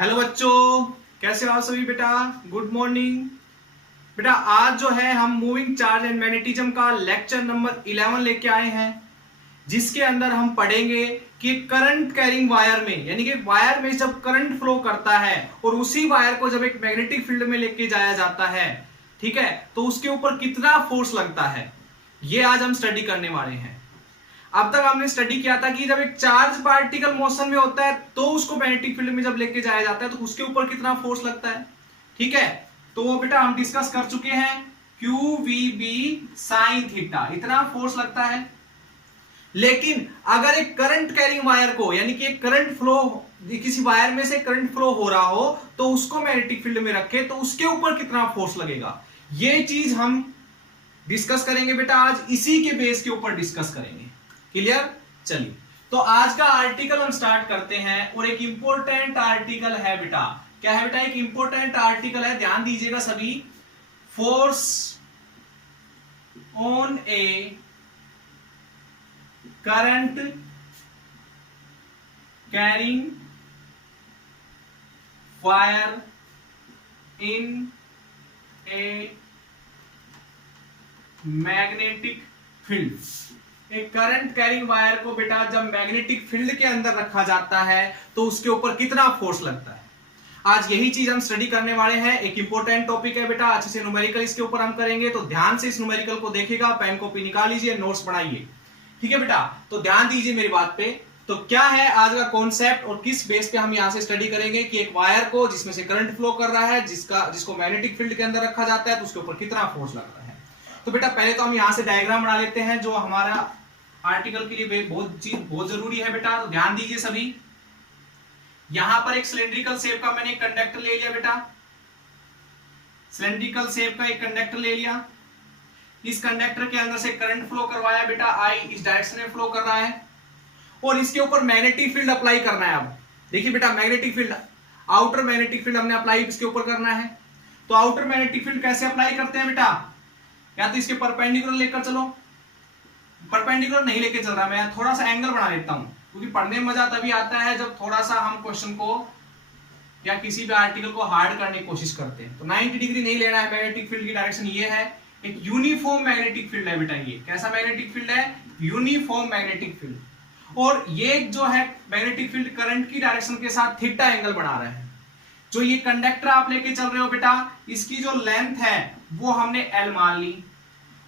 Hello बच्चों, कैसे हो आप सभी बेटा। गुड मॉर्निंग बेटा। आज जो है हम मूविंग चार्ज एंड मैग्नेटिज्म का लेक्चर नंबर 11 लेके आए हैं, जिसके अंदर हम पढ़ेंगे कि करंट कैरिंग वायर में, यानी कि वायर में जब करंट फ्लो करता है और उसी वायर को जब एक मैग्नेटिक फील्ड में लेके जाया जाता है, ठीक है, तो उसके ऊपर कितना फोर्स लगता है, ये आज हम स्टडी करने वाले हैं। अब तक हमने स्टडी किया था कि जब एक चार्ज पार्टिकल मोशन में होता है तो उसको मैग्नेटिक फील्ड में जब लेके जाया जाता है तो उसके ऊपर कितना फोर्स लगता है, ठीक है। तो वो बेटा हम डिस्कस कर चुके हैं, q v B sine theta, इतना फोर्स लगता है। लेकिन अगर एक करंट कैरिंग वायर को, यानी कि एक करंट फ्लो, किसी वायर में से करंट फ्लो हो रहा हो तो उसको मैग्नेटिक फील्ड में रखे तो उसके ऊपर कितना फोर्स लगेगा, ये चीज हम डिस्कस करेंगे बेटा। आज इसी के बेस के ऊपर डिस्कस करेंगे। क्लियर। चलिए, तो आज का आर्टिकल हम स्टार्ट करते हैं और एक इंपॉर्टेंट आर्टिकल है बेटा। क्या है बेटा? एक इंपॉर्टेंट आर्टिकल है, ध्यान दीजिएगा सभी। Force on A current carrying wire in a magnetic field. एक करंट कैरिंग वायर को बेटा जब मैग्नेटिक फील्ड के अंदर रखा जाता है तो उसके ऊपर कितना फोर्स लगता है, आज यही चीज हम स्टडी करने वाले हैं। एक इंपॉर्टेंट टॉपिक है बेटा, अच्छे से न्यूमेरिकल इसके ऊपर हम करेंगे, तो ध्यान से इस न्यूमेरिकल को देखिएगा, पेन कॉपी निकाल लीजिए, नोट्स बनाइए, ठीक है बेटा। तो ध्यान दीजिए मेरी बात पे। तो क्या है आज का कॉन्सेप्ट और किस बेस पे हम यहां से स्टडी करेंगे कि एक वायर को जिसमें से करंट फ्लो कर रहा है, जिसको मैग्नेटिक फील्ड के अंदर रखा जाता है, तो उसके ऊपर कितना फोर्स लग रहा है। तो बेटा पहले तो हम यहां से डायग्राम बना लेते हैं, जो हमारा आर्टिकल के लिए बहुत जरूरी है बेटा। तो ध्यान दीजिए सभी, यहां पर एक सिलेंड्रिकल शेप का मैंने एक कंडक्टर ले लिया बेटा, सिलेंड्रिकल शेप का एक कंडक्टर ले लिया। इस कंडक्टर के अंदर से करंट फ्लो करवाया बेटा, आई इस डायरेक्शन में फ्लो कर रहा है और इसके ऊपर मैग्नेटिक फील्ड अप्लाई करना है। अब देखिए बेटा, magnetic field, outer magnetic field हमने अप्लाई इसके ऊपर करना है। तो आउटर मैग्नेटिक फील्ड कैसे अप्लाई करते हैं बेटा? या तो इसके परपेंडिकुलर लेकर चलो, परपेंडिकुलर नहीं लेके चल रहा, मैं थोड़ा सा एंगल बना लेता हूं, क्योंकि पढ़ने में मजा तभी आता है जब थोड़ा सा हम क्वेश्चन को या किसी भी आर्टिकल को हार्ड करने की कोशिश करते हैं। तो 90 डिग्री नहीं लेना है, मैग्नेटिक फील्ड की डायरेक्शन ये है, एक यूनिफॉर्म मैग्नेटिक फील्ड है बेटा। ये कैसा मैग्नेटिक फील्ड है? Uniform magnetic field. और ये जो है मैग्नेटिक फील्ड करंट की डायरेक्शन के साथ थीटा एंगल बना रहा है। जो ये कंडक्टर आप लेके चल रहे हो बेटा, इसकी जो लेंथ है वो हमने एल मान ली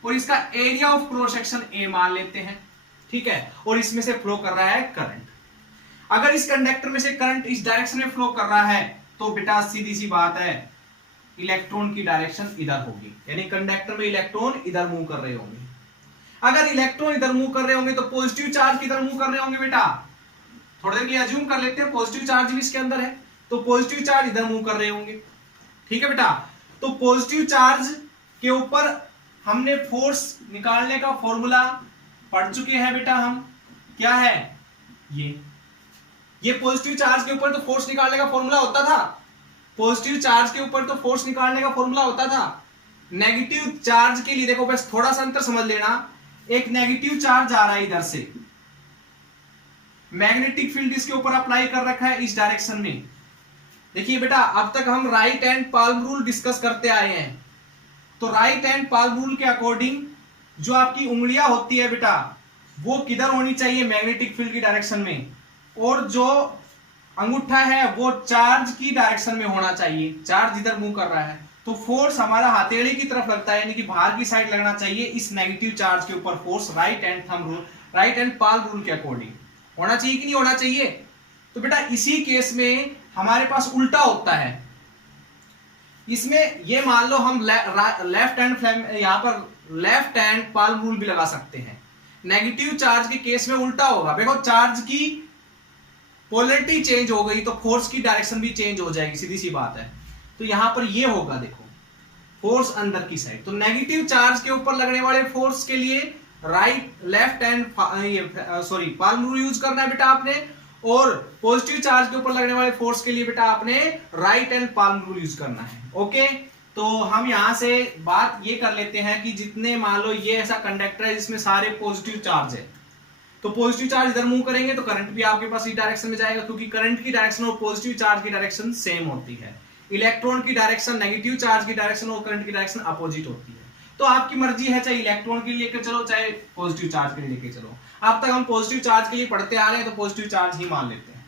और इसका area of cross section A मान लेते हैं, ठीक है। और इसमें से फ्लो कर रहा है करंट। अगर इस कंडक्टर में से करंट इस डायरेक्शन में फ्लो कर रहा है तो बेटा सीधी सी बात है, इलेक्ट्रॉन की डायरेक्शन इधर होगी, यानी कंडक्टर में इलेक्ट्रॉन इधर मूव कर रहे होंगे। अगर इलेक्ट्रॉन इधर मूव कर रहे होंगे तो पॉजिटिव चार्ज किधर मूव कर रहे होंगे बेटा? थोड़ी देर के लिए अज्यूम कर लेते हैं पॉजिटिव चार्ज भी इसके अंदर है, तो पॉजिटिव चार्ज इधर मूव कर रहे होंगे, ठीक है बेटा। तो पॉजिटिव चार्ज के ऊपर हमने फोर्स निकालने का फॉर्मूला पढ़ चुके हैं बेटा हम। क्या है ये पॉजिटिव चार्ज के ऊपर तो फोर्स निकालने का फॉर्मूला होता था, पॉजिटिव चार्ज के ऊपर तो फोर्स निकालने का फॉर्मूला होता था। नेगेटिव चार्ज के लिए देखो, बस थोड़ा सा अंतर समझ लेना, एक नेगेटिव चार्ज आ रहा है इधर से, मैग्नेटिक फील्ड इसके ऊपर अप्लाई कर रखा है इस डायरेक्शन में। देखिए बेटा, अब तक हम right hand palm rule discuss करते आए हैं, तो राइट हैंड पाल्म रूल के अकॉर्डिंग जो आपकी उंगलियां होती है बेटा वो किधर होनी चाहिए? मैग्नेटिक फील्ड की डायरेक्शन में, और जो अंगूठा है वो चार्ज की डायरेक्शन में होना चाहिए, चार्ज इधर मूव कर रहा है। तो फोर्स हमारा हथेली की तरफ लगता है, यानी कि बाहर की साइड लगना चाहिए इस नेगेटिव चार्ज के ऊपर force, right hand thumb rule, right hand palm rule के अकॉर्डिंग होना चाहिए कि नहीं होना चाहिए? तो बेटा इसी केस में हमारे पास उल्टा होता है। इसमें ये मान लो हम लेफ्ट हैंड फ्लेम, यहां पर लेफ्ट हैंड पाल्म रूल भी लगा सकते हैं। नेगेटिव चार्ज के केस में उल्टा होगा, देखो चार्ज की पोलैरिटी चेंज हो गई तो फोर्स की डायरेक्शन भी चेंज हो जाएगी, सीधी सी बात है। तो यहां पर ये होगा, देखो फोर्स अंदर की साइड, तो नेगेटिव चार्ज के ऊपर लगने वाले फोर्स के लिए left hand palm rule use करना है बेटा आपने, और पॉजिटिव चार्ज के ऊपर लगने वाले फोर्स के लिए बेटा आपने right hand palm rule use करना है। ओके, तो हम यहां से बात ये कर लेते हैं कि जितने मान लो ये ऐसा कंडक्टर है जिसमें सारे पॉजिटिव चार्ज है, तो पॉजिटिव चार्ज इधर मूव करेंगे तो करंट भी आपके पास इस डायरेक्शन में जाएगा, क्योंकि करंट की डायरेक्शन और पॉजिटिव चार्ज की डायरेक्शन सेम होती है। इलेक्ट्रॉन की डायरेक्शन नेगेटिव चार्ज की डायरेक्शन और करंट की डायरेक्शन अपोजिट होती है। तो आपकी मर्जी है, चाहे इलेक्ट्रॉन के लिए लेकर चलो चाहे पॉजिटिव चार्ज के लिए लेकर चलो। अब तक हम पॉजिटिव चार्ज के लिए पढ़ते आ रहे हैं तो पॉजिटिव चार्ज ही मान लेते हैं।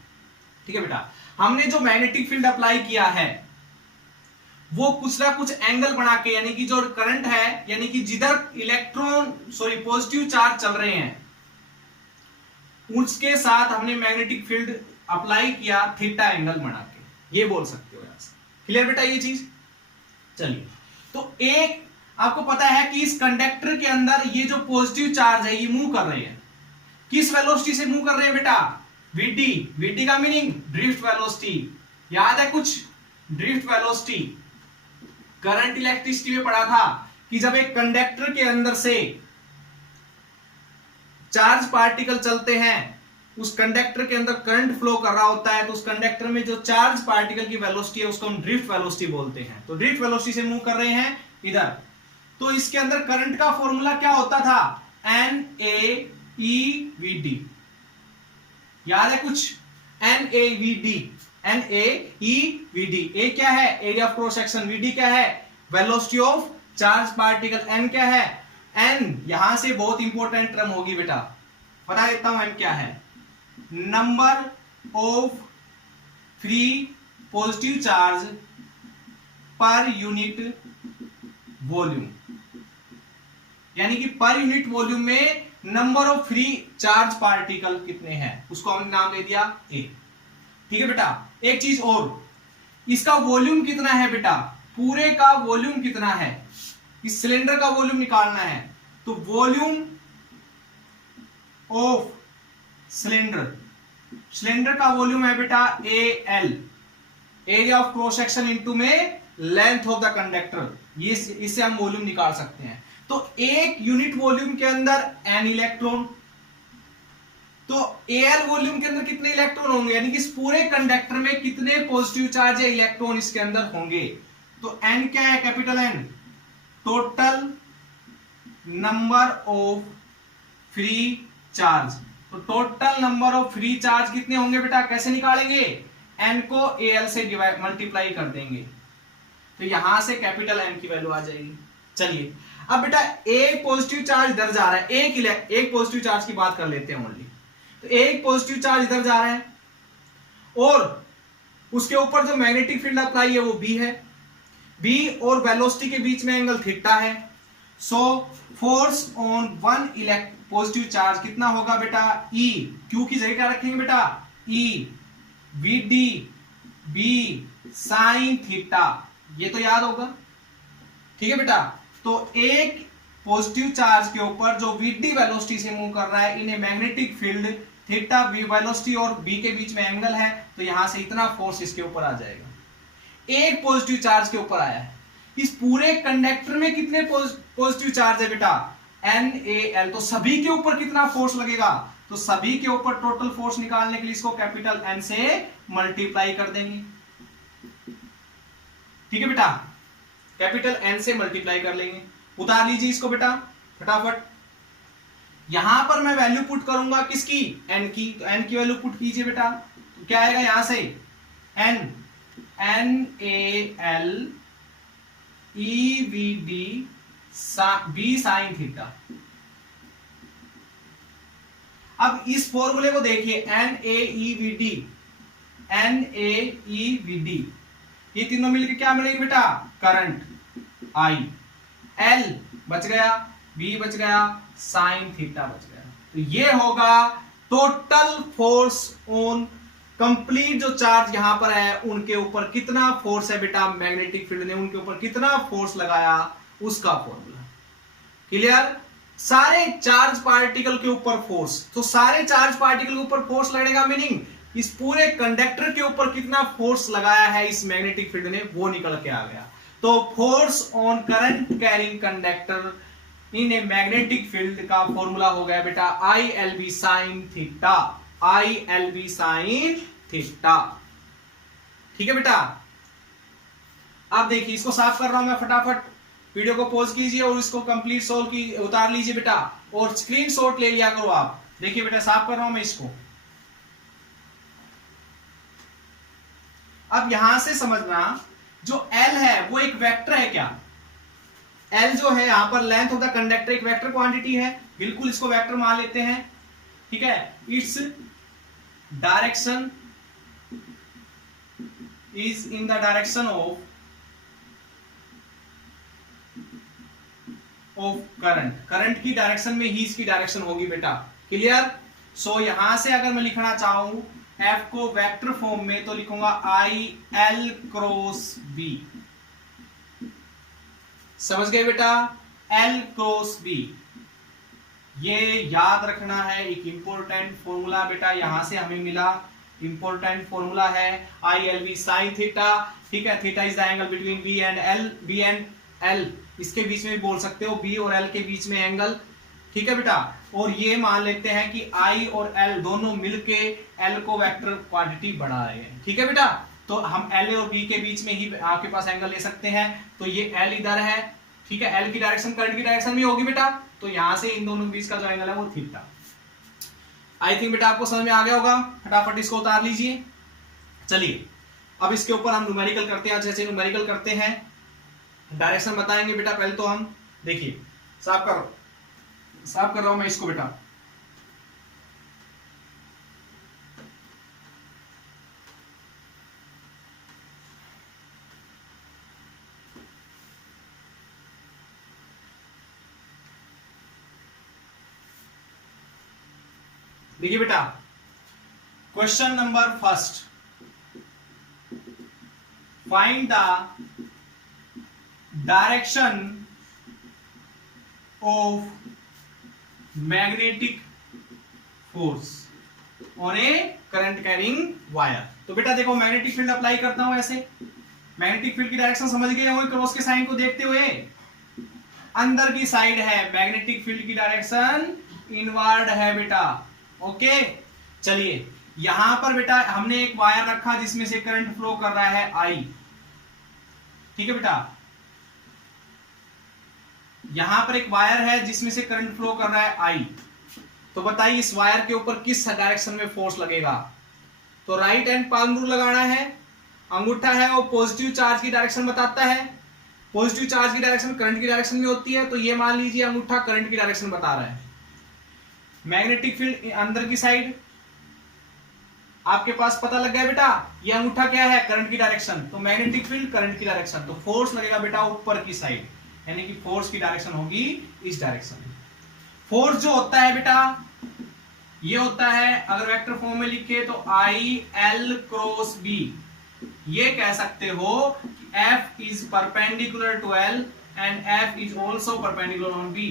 ठीक है बेटा, हमने जो मैग्नेटिक फील्ड अप्लाई किया है वो कुछ ना कुछ एंगल बना के, यानी कि जो करंट है, यानी कि जिधर पॉजिटिव चार्ज चल रहे हैं उसके साथ हमने मैग्नेटिक फील्ड अप्लाई किया थीटा एंगल बना के, ये बोल सकते हो यहां से। क्लियर बेटा ये चीज? चलिए, तो एक आपको पता है कि इस कंडक्टर के अंदर ये जो पॉजिटिव चार्ज है ये मूव कर रहे हैं, किस वेलोसिटी से मूव कर रहे हैं बेटा? vt। vt का मीनिंग ड्रिफ्ट वेलोसिटी, याद है कुछ? ड्रिफ्ट वेलोसिटी करंट इलेक्ट्रिसिटी में पढ़ा था कि जब एक कंडक्टर के अंदर से चार्ज पार्टिकल चलते हैं, उस कंडक्टर के अंदर करंट फ्लो कर रहा होता है, तो उस कंडक्टर में जो चार्ज पार्टिकल की वेलोसिटी है उसको हम ड्रिफ्ट वेलोसिटी बोलते हैं। तो ड्रिफ्ट वेलोसिटी से मूव कर रहे हैं इधर, तो इसके अंदर करंट का फॉर्मूला क्या होता था? NaEVd, याद है कुछ? NaEVd, NaEVd। ए क्या है? Area of cross section. Vd क्या है? Velocity of charge particle. N क्या है? N यहां से बहुत इंपॉर्टेंट टर्म होगी बेटा, बता देता हूं N क्या है। Number of free positive charge per unit volume, यानी कि पर यूनिट वॉल्यूम में number of free charge particle कितने हैं उसको हमने नाम दे दिया A। ठीक है बेटा, एक चीज और, इसका वॉल्यूम कितना है बेटा? पूरे का वॉल्यूम कितना है? इस सिलेंडर का वॉल्यूम निकालना है, तो वॉल्यूम ऑफ सिलेंडर का वॉल्यूम है बेटा AL, area of cross section into में लेंथ ऑफ द कंडक्टर, ये इससे हम वॉल्यूम निकाल सकते हैं। तो एक यूनिट वॉल्यूम के अंदर n इलेक्ट्रॉन, तो Al वॉल्यूम के अंदर कितने इलेक्ट्रॉन होंगे, यानी कि इस पूरे कंडक्टर में कितने पॉजिटिव चार्ज या इलेक्ट्रॉन इसके अंदर होंगे? तो n क्या है? Capital N, total number of free charge. तो total number of free charge कितने होंगे बेटा? कैसे निकालेंगे? n को Al से मल्टीप्लाई कर देंगे, तो यहां से कैपिटल N की वैल्यू आ जाएगी। चलिए, अब बेटा एक पॉजिटिव चार्ज इधर जा रहा है, एक पॉजिटिव चार्ज की बात कर लेते हैं ओनली। तो एक पॉजिटिव चार्ज इधर जा रहा है और उसके ऊपर जो मैग्नेटिक फील्ड अप्लाई है वो B है। B और वेलोसिटी के बीच में एंगल थीटा है। So force on one positive charge कितना होगा बेटा? E। Q की जगह क्या रखेंगे बेटा? E Vd B sine theta, ये तो याद होगा। ठीक है बेटा, तो एक पॉजिटिव चार्ज के ऊपर जो Vd वेलोसिटी से मूव कर रहा है, इन्हें magnetic field theta V velocity और B के बीच में एंगल है, तो यहां से इतना फोर्स इसके ऊपर आ जाएगा। एक पॉजिटिव चार्ज के ऊपर आया है। इस पूरे कंडक्टर में कितने पॉजिटिव चार्ज है बेटा? NaL। तो सभी के ऊपर कितना फोर्स लगेगा? तो सभी के ऊपर टोटल फोर्स निकालने के लिए इसको कैपिटल N से मल्टीप्लाई कर देंगे। ठीक है बेटा, कैपिटल N से मल्टीप्लाई कर लेंगे। उतार लीजिए इसको बेटा फटाफट। यहां पर मैं वैल्यू पुट करूंगा किसकी? N की। तो N की वैल्यू पुट कीजिए बेटा, तो क्या आएगा यहां से? N NaL EVd B sine theta. अब इस फॉर्मूले को देखिए, NaEVd ये तीनों मिलकर क्या मिलेंगे बेटा? करंट I, L बच गया, B बच गया, साइन थीटा बच गया। तो ये होगा टोटल फोर्स ऑन कंप्लीट जो चार्ज यहां पर है उनके ऊपर कितना फोर्स है बेटा? मैग्नेटिक फील्ड ने उनके ऊपर कितना फोर्स लगाया उसका फॉर्मूला। क्लियर? सारे चार्ज पार्टिकल के ऊपर फोर्स, तो सारे चार्ज पार्टिकल के ऊपर फोर्स लगने का मीनिंग इस पूरे कंडक्टर के ऊपर कितना फोर्स लगाया है इस मैग्नेटिक फील्ड ने, वो निकल के आ गया। तो force on current carrying conductor in a magnetic field का फॉर्मूला हो गया बेटा ILB sine theta, ILB sine theta. ठीक है बेटा, अब देखिए इसको साफ कर रहा हूं मैं फटाफट, वीडियो को पॉज कीजिए और इसको कंप्लीट सोल्व की उतार लीजिए बेटा, और स्क्रीनशॉट ले लिया करो आप। देखिए बेटा साफ कर रहा हूं मैं इसको। अब यहां से समझना, जो L है वो एक वेक्टर है क्या? L जो है यहां पर लेंथ ऑफ द कंडक्टर एक वेक्टर क्वांटिटी है, बिल्कुल इसको वेक्टर मान लेते हैं, ठीक है। Its direction is in the direction of current की डायरेक्शन में ही इसकी डायरेक्शन होगी बेटा, क्लियर। सो यहां से अगर मैं लिखना चाहूं F को वेक्टर फॉर्म में तो लिखूंगा IL क्रॉस B, समझ गए बेटा, L क्रॉस B। ये याद रखना है, एक इंपॉर्टेंट फॉर्मूला बेटा यहां से हमें मिला, इंपॉर्टेंट फॉर्मूला है ILV साइन थीटा, ठीक है। Theta is the angle between B and L, B and L इसके बीच में भी बोल सकते हो, B और L के बीच में एंगल, ठीक है बेटा। और ये मान लेते हैं कि I और L दोनों मिलके L को वेक्टर क्वांटिटी बढ़ा रहे हैं, ठीक है बेटा। तो हम L और B के बीच में ही आपके पास एंगल ले सकते हैं, तो ये L इधर है, ठीक है। L की डायरेक्शन करंट की डायरेक्शन भी होगी बेटा, तो यहां से इन दोनों के बीच का जो एंगल है वो थीटा। आई थिंक बेटा आपको समझ में आ गया होगा, फटाफट इसको उतार लीजिए। चलिए अब इसके ऊपर हम न्यूमेरिकल करते हैं। जैसे न्यूमेरिकल करते हैं, डायरेक्शन बताएंगे बेटा। पहले तो हम देखिए साफ कर रहा हूं मैं इसको बेटा। देखिए बेटा, question number first, find the direction of magnetic force on A current carrying wire. तो बेटा देखो, मैग्नेटिक फील्ड अप्लाई करता हूं ऐसे, मैग्नेटिक फील्ड की डायरेक्शन समझ गए होंगे क्रॉस के साइन को देखते हुए। अंदर की साइड है, मैग्नेटिक फील्ड की डायरेक्शन इनवर्ड है बेटा, ओके। चलिए यहां पर बेटा हमने एक वायर रखा जिसमें से करंट फ्लो कर रहा है I, ठीक है बेटा। यहां पर एक वायर है जिसमें से करंट फ्लो कर रहा है I, तो बताइए इस वायर के ऊपर किस डायरेक्शन में फोर्स लगेगा? तो राइट हैंड पाल्म रूल लगाना है। अंगूठा है वो पॉजिटिव चार्ज की डायरेक्शन बताता है, पॉजिटिव चार्ज की डायरेक्शन करंट की डायरेक्शन में होती है, तो ये मान लीजिए अंगूठा करंट की डायरेक्शन बता रहा है। मैग्नेटिक फील्ड अंदर की साइड आपके पास पता लग गया बेटा, ये अंगूठा क्या है? करंट की डायरेक्शन, तो मैग्नेटिक फील्ड करंट की डायरेक्शन, तो फोर्स लगेगा बेटा ऊपर की साइड, यानी कि फोर्स की डायरेक्शन होगी इस डायरेक्शन में। फोर्स जो होता है बेटा ये होता है, अगर वेक्टर फॉर्म में लिखे तो IL क्रॉस B। ये कह सकते हो कि F is perpendicular to L and F is also perpendicular on B,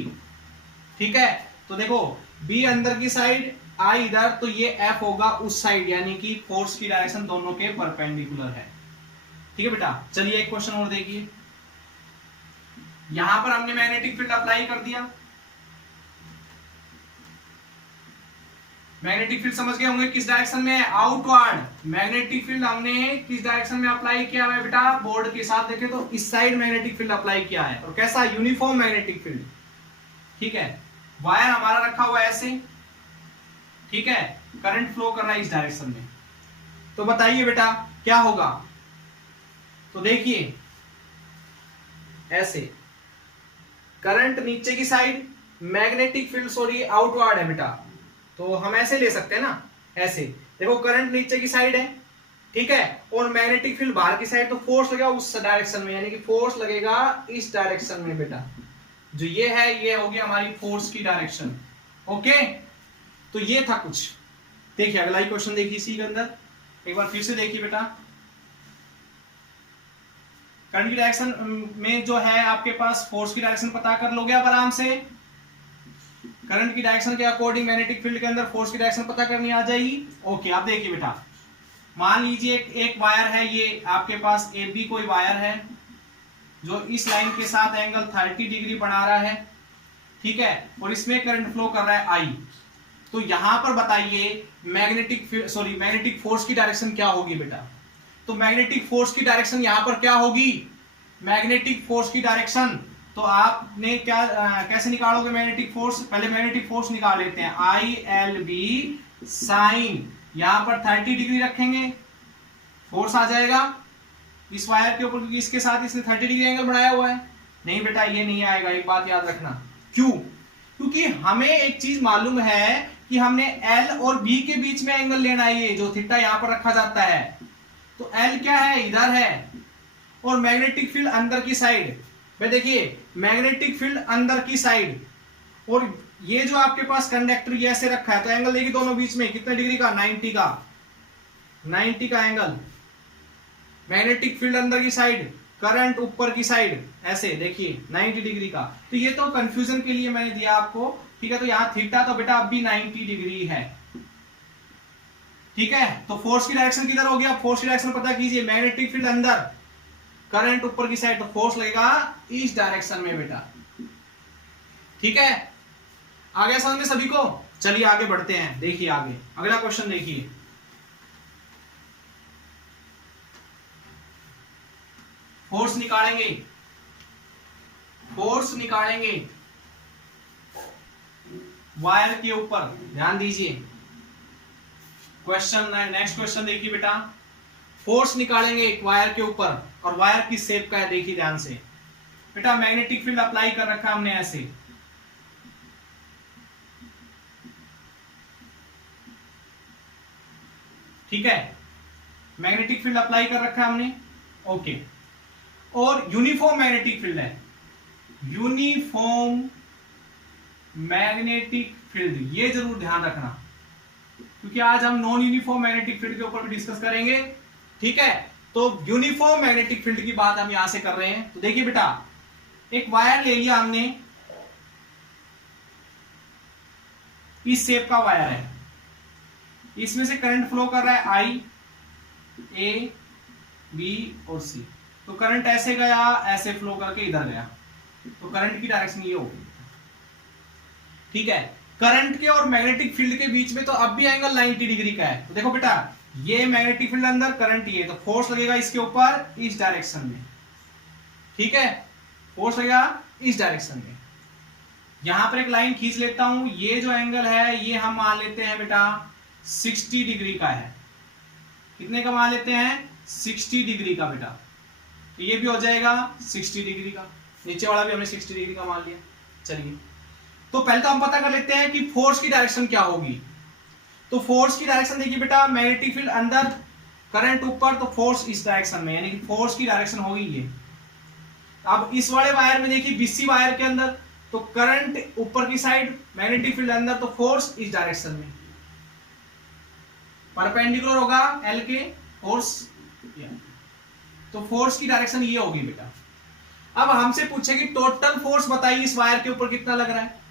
ठीक है। तो देखो B अंदर की साइड, I इधर, तो ये F होगा उस साइड, यानी कि फोर्स की डायरेक्शन दोनों के परपेंडिकुलर है, ठीक है बेटा। चलिए एक क्वेश्चन और देखिए, यहां पर हमने मैग्नेटिक फील्ड अप्लाई कर दिया। मैग्नेटिक फील्ड समझ गए होंगे किस डायरेक्शन में है? आउटवर्ड। मैग्नेटिक फील्ड हमने किस डायरेक्शन में अप्लाई किया है बेटा? बोर्ड के साथ देखें तो इस साइड मैग्नेटिक फील्ड अप्लाई किया है, और कैसा? यूनिफॉर्म मैग्नेटिक फील्ड, ठीक है। वायर हमारा रखा हुआ है ऐसे, ठीक है, करंट फ्लो कर रहा है इस डायरेक्शन में, तो बताइए बेटा क्या होगा? तो देखिए ऐसे करंट नीचे की side, magnetic field sorry outward है बेटा, तो हम ऐसे ले सकते हैं ना, ऐसे देखो करंट नीचे की साइड है, ठीक है, और मैग्नेटिक फील्ड बाहर की साइड, तो फोर्स लगेगा उस डायरेक्शन में, यानी कि फोर्स लगेगा इस डायरेक्शन में बेटा। जो ये है ये होगी हमारी फोर्स की डायरेक्शन, ओके। तो ये था कुछ। देखिए अगला ही क्वेश्चन देखिए इसी के अंदर, एक बार फिर से देखिए बेटा। करंट की डायरेक्शन में जो है आपके पास फोर्स की डायरेक्शन पता कर लोगे आप आराम से। करंट की डायरेक्शन के अकॉर्डिंग मैग्नेटिक फील्ड के अंदर फोर्स की डायरेक्शन पता करनी आ जाएगी, ओके। आप देखिए बेटा, मान लीजिए एक वायर है, ये आपके पास AB कोई वायर है जो इस लाइन के साथ एंगल 30 डिग्री बना रहा है, ठीक है, और इसमें करंट फ्लो कर रहा है I। तो यहां पर बताइए मैग्नेटिक फोर्स की डायरेक्शन क्या होगी बेटा? तो मैग्नेटिक फोर्स की डायरेक्शन यहां पर क्या होगी? मैग्नेटिक फोर्स की डायरेक्शन तो आपने क्या कैसे निकालोगे मैग्नेटिक फोर्स? पहले मैग्नेटिक फोर्स निकाल लेते हैं, ILB साइन, यहां पर 30 डिग्री रखेंगे, फोर्स आ जाएगा इस वायर के ऊपर, क्योंकि इसके साथ इसने 30 डिग्री एंगल बनाया हुआ है। नहीं बेटा ये नहीं आएगा, एक बात याद रखना। क्यों? क्योंकि हमें एक चीज मालूम है कि हमने L और B के बीच में एंगल लेना है, ये जो थीटा यहां पर रखा जाता है। तो L क्या है? इधर है, और मैग्नेटिक फील्ड अंदर की साइड। भाई देखिए, मैग्नेटिक फील्ड अंदर की साइड, और ये जो आपके पास कंडक्टर ये ऐसे रखा है, तो एंगल देखिए दोनों बीच में कितने डिग्री का? 90 का एंगल। मैग्नेटिक फील्ड अंदर की साइड, करंट ऊपर की साइड, ऐसे देखिए 90 डिग्री का। तो ये तो कंफ्यूजन के लिए मैंने दिया आपको, ठीक है। तो यहां थीटा तो बेटा अब भी 90 डिग्री है, ठीक है। तो फोर्स की डायरेक्शन किधर हो गया? फोर्स की डायरेक्शन पता कीजिए, मैग्नेटिक फील्ड अंदर, करंट ऊपर की साइड, तो फोर्स लगेगा इस डायरेक्शन में बेटा, ठीक है। आगे समझ में सभी को? चलिए आगे बढ़ते हैं, देखिए आगे अगला क्वेश्चन देखिए। फोर्स निकालेंगे, फोर्स निकालेंगे वायर के ऊपर, ध्यान दीजिए। क्वेश्चन नेक्स्ट क्वेश्चन देखिए बेटा, फोर्स निकालेंगे एक वायर के ऊपर, और वायर की शेप का है, देखिए ध्यान से बेटा। मैग्नेटिक फील्ड अप्लाई कर रखा है हमने ऐसे, ठीक है। मैग्नेटिक फील्ड अप्लाई कर रखा है हमने, ओके। और यूनिफॉर्म मैग्नेटिक फील्ड है, यूनिफॉर्म मैग्नेटिक फील्ड, ये जरूर ध्यान रखना, क्योंकि आज हम नॉन यूनिफॉर्म मैग्नेटिक फील्ड के ऊपर भी डिस्कस करेंगे, ठीक है। तो यूनिफॉर्म मैग्नेटिक फील्ड की बात हम यहां से कर रहे हैं। तो देखिए बेटा, एक वायर ले लिया हमने, इस शेप का वायर है, इसमें से करंट फ्लो कर रहा है I, A, B और C। तो करंट ऐसे गया, ऐसे फ्लो करके इधर गया, तो करंट की डायरेक्शन ये होगी, ठीक है। करंट के और मैग्नेटिक फील्ड के बीच में तो अब भी एंगल 90 डिग्री का है। तो देखो बेटा, ये मैग्नेटिक फील्ड अंदर, करंट ये, तो फोर्स लगेगा इसके ऊपर इस डायरेक्शन में, ठीक है। फोर्स लगेगा इस डायरेक्शन में। यहां पर एक लाइन खींच लेता हूं, ये जो एंगल है ये हम मान लेते हैं बेटा 60 डिग्री का है। कितने का मान लेते हैं? 60 डिग्री का बेटा। तो ये भी हो जाएगा 60 डिग्री का, नीचे वाला भी हमने 60 डिग्री का मान लिया। चलिए, तो पहले तो हम पता कर लेते हैं कि फोर्स की डायरेक्शन क्या होगी। तो फोर्स की डायरेक्शन देखिए बेटा, मैग्नेटिक फील्ड अंदर, करंट ऊपर, तो फोर्स इस डायरेक्शन में, यानी कि फोर्स की डायरेक्शन होगी ये। अब इस वाले वायर में देखिए, BC वायर के अंदर, तो करंट ऊपर की साइड, मैग्नेटिक फील्ड अंदर, तो फोर्स इस डायरेक्शन में, परपेंडिकुलर होगा L के फोर्स, तो फोर्स की डायरेक्शन ये होगी बेटा। अब हमसे पूछे कि टोटल फोर्स बताइए इस वायर के ऊपर कितना लग रहा है,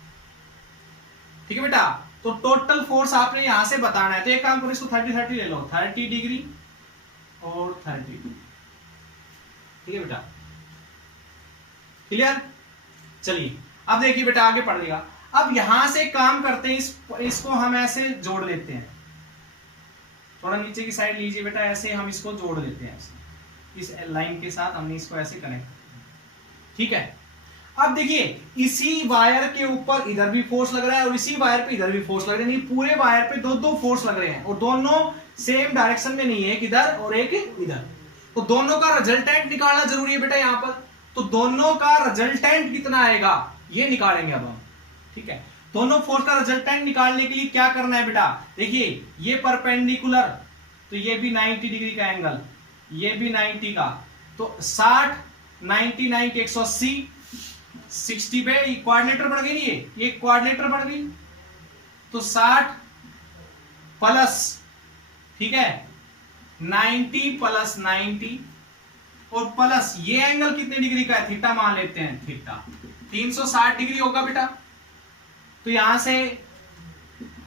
ठीक है बेटा। तो टोटल फोर्स आपने यहां से बताना है। तो एक काम करो, इसको 30-30 ले लो, 30 डिग्री और 30 डिग्री, ठीक है बेटा, क्लियर। चलिए अब देखिए बेटा, आगे पढ़ेगा। अब यहां से काम करते हैं, इसको हम ऐसे जोड़ लेते हैं, थोड़ा नीचे की साइड लीजिए बेटा, ऐसे हम इसको जोड़ देते हैं, ऐसे इस लाइन के साथ हमने इसको ऐसे कनेक्ट, ठीक है। अब देखिए, इसी वायर के ऊपर इधर भी फोर्स लग रहा है, और इसी वायर पे इधर भी फोर्स लग रहा है, पूरे वायर पे दो फोर्स लग रहे हैं, और दोनों सेम डायरेक्शन में नहीं है, एक इधर और एक इधर। तो दोनों का रिजल्टेंट निकालना जरूरी है बेटा यहां पर। तो दोनों का रिजल्टेंट कितना आएगा ये निकालेंगे अब हम, ठीक है। दोनों फोर्स का रिजल्टेंट निकालने के लिए क्या करना है बेटा, देखिए ये परपेंडिकुलर, तो ये भी 90 डिग्री का एंगल, ये भी 90 का, तो 60, 90, 90, 180, 60 पे क्वाड्रिलेटर बढ़ गई, ये क्वाड्रिलेटर बढ़ गई, तो 60 प्लस, ठीक है, 90 प्लस 90, और प्लस ये एंगल कितने डिग्री का है, थीटा मान लेते हैं, थीटा 360 डिग्री होगा बेटा। तो यहां से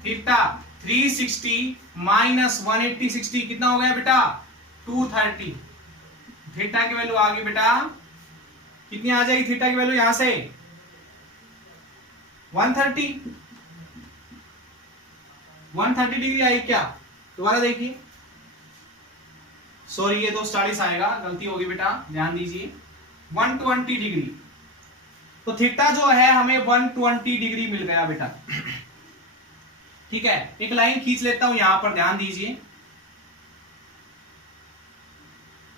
थीटा 360 माइनस 180, 60 कितना हो गया बेटा, 230। थीटा की वैल्यू आ गई बेटा, कितनी आ जाएगी थीटा की वैल्यू यहां से, 130 डिग्री आई क्या? दोबारा देखिए, सॉरी ये 240 आएगा, गलती होगी बेटा, ध्यान दीजिए, 120 डिग्री। तो थीटा जो है हमें 120 डिग्री मिल गया बेटा। ठीक है, एक लाइन खींच लेता हूं यहां पर, ध्यान दीजिए।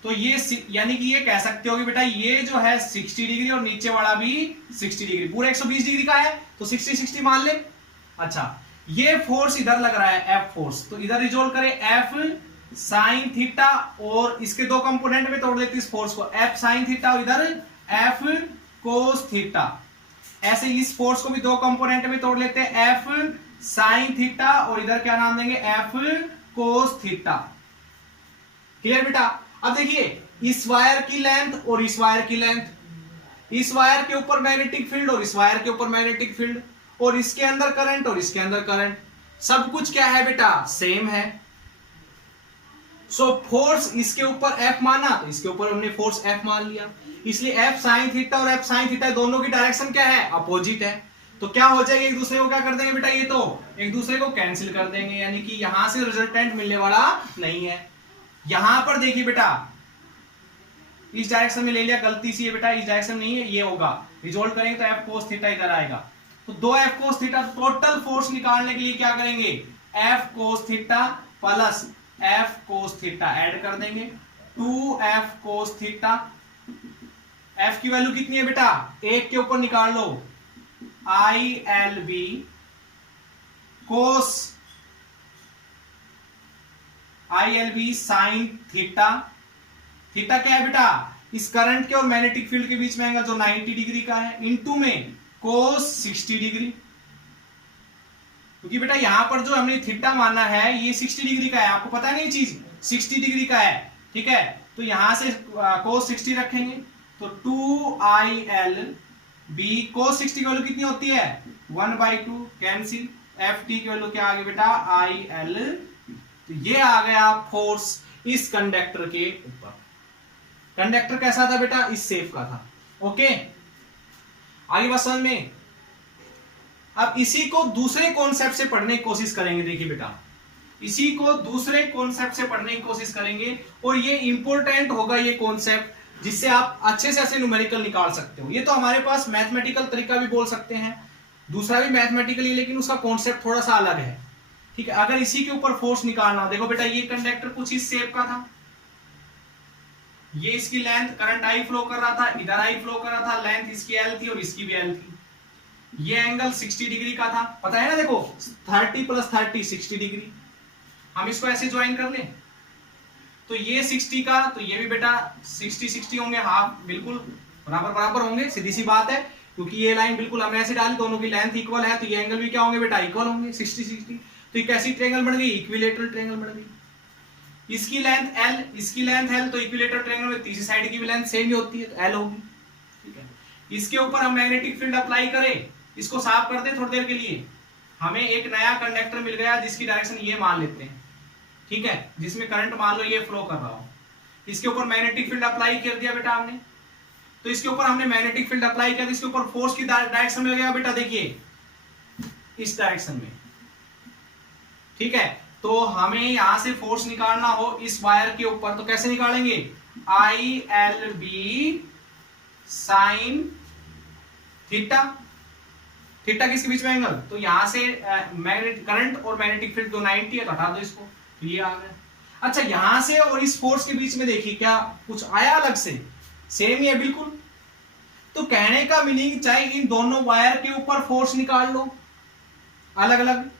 तो ये यानी कि ये कह सकते हो कि बेटा ये जो है 60 डिग्री और नीचे वाला भी 60 डिग्री, पूरा 120 डिग्री का है, तो 60-60 मान ले। अच्छा, ये फोर्स इधर लग रहा है एफ फोर्स, तो इधर रिजोल्व करें एफ साइन थीटा, और इसके दो कंपोनेंट में तोड़ देते इस फोर्स को, एफ साइन थीटा और इधर एफ कोस थीटा। ऐसे इस फोर्स को भी दो कंपोनेंट में तोड़ लेते हैं, एफ साइन थीटा और इधर क्या नाम देंगे, एफ कोस थीटा। क्लियर बेटा? अब देखिए, इस वायर की लेंथ और इस वायर की लेंथ, इस वायर के ऊपर मैग्नेटिक फील्ड और इस वायर के ऊपर मैग्नेटिक फील्ड, और इसके अंदर करंट और इसके अंदर करंट, सब कुछ क्या है बेटा, सेम है। सो फोर्स इसके ऊपर F माना, तो इसके ऊपर हमने फोर्स F मान लिया, इसलिए F साइन थीटा और F साइन थीटा दोनों की डायरेक्शन क्या है, अपोजिट है। तो क्या हो जाएगा, एक दूसरे को क्या कर देंगे बेटा, ये तो एक दूसरे को कैंसिल कर देंगे, यानी कि यहां से रिजल्टेंट मिलने वाला नहीं है। यहां पर देखिए बेटा, इस डायरेक्शन में ले लिया, गलती सी है बेटा, इस डायरेक्शन नहीं है, ये होगा, रिजोल्व करेंगे तो F cos थीटा इधर आएगा, तो 2F cos theta, total force निकालने के लिए क्या करेंगे, F cos theta plus F cos theta add कर देंगे, 2F cos थीटा। F की वैल्यू कितनी है बेटा, एक के ऊपर निकाल लो, ILB cos ILB sine theta. Theta क्या है बेटा, इस करंट के और मैग्नेटिक फील्ड के बीच में एंगल जो 90 डिग्री का है, इनटू में cos 60 डिग्री, क्योंकि बेटा यहां पर जो हमने थीटा माना है ये 60 डिग्री का है, आपको पता नहीं चीज 60 डिग्री का है। ठीक है, तो यहां से cos 60 रखेंगे, तो 2ILB cos 60 की वैल्यू कितनी होती है, 1/2, कैंसिल, FT की वैल्यू क्या आ गई बेटा, IL। तो ये आ गया फोर्स इस कंडक्टर के ऊपर। कंडक्टर कैसा था बेटा, इस शेप का था। ओके, आगे बात समझ में। अब इसी को दूसरे कॉन्सेप्ट से पढ़ने की कोशिश करेंगे। देखिए बेटा, इसी को दूसरे कॉन्सेप्ट से पढ़ने की कोशिश करेंगे, और ये इंपॉर्टेंट होगा ये कॉन्सेप्ट, जिससे आप अच्छे से ऐसे न्यूमेरिकल निकाल सकते हो। ये तो हमारे पास मैथमेटिकल तरीका भी बोल सकते हैं, दूसरा भी मैथमेटिकली, लेकिन उसका कॉन्सेप्ट थोड़ा सा अलग है। ठीक है, अगर इसी के ऊपर फोर्स निकालना हो, देखो बेटा ये कंडक्टर कुछ इस शेप का था, ये इसकी लेंथ, करंट आई फ्लो कर रहा था, इधर आई फ्लो कर रहा था, लेंथ इसकी एल थी और इसकी भी एल थी, ये एंगल 60 डिग्री का था, पता है ना, देखो 30 + 30 60 डिग्री। हम इसको ऐसे ज्वाइन कर लें, तो ये 60 का, तो ये भी बेटा 60-60 होंगे, हाफ बिल्कुल बराबर बराबर होंगे, सीधी सी बात है, क्योंकि ये लाइन बिल्कुल हमने ऐसे डाली, दोनों की लेंथ इक्वल है, तो ये एंगल भी क्या होंगे बेटा, इक्वल होंगे, 60-60। तो ये कैसी ट्रायंगल बन गई, इक्विलेटरल ट्रायंगल बन गई। इसकी लेंथ L, इसकी लेंथ L, तो इक्विलेटरल ट्रायंगल में तीसरी साइड की भी लेंथ सेम ही होती है, तो L होगी। ठीक है, इसके ऊपर हम मैग्नेटिक फील्ड अप्लाई करें, इसको साफ कर दे थोड़ी देर के लिए, हमें एक नया कंडक्टर मिल गया जिसकी डायरेक्शन ये मान लेते हैं। ठीक है, जिसमें करंट मान लो ये फ्लो कर रहा हो, इसके ऊपर मैग्नेटिक फील्ड अप्लाई कर दिया बेटा हमने, तो इसके ऊपर हमने मैग्नेटिक फील्ड अप्लाई किया, तो इसके ऊपर फोर्स की डायरेक्शन मिल गया बेटा, देखिए इस डायरेक्शन में। ठीक है, तो हमें यहां से फोर्स निकालना हो इस वायर के ऊपर, तो कैसे निकालेंगे, ILB साइन थीटा। थीटा किसके बीच में एंगल, तो यहां से मैग्नेटिक करंट और मैग्नेटिक फील्ड 290 है, तो हटा दो इसको, तो ये आ गया। अच्छा, यहां से और इस फोर्स के बीच में देखिए क्या कुछ आया अलग से, सेम ही है बिल्कुल। तो कहने का मीनिंग, चाहे इन दोनों वायर के ऊपर फोर्स निकाल लो, अलग अलग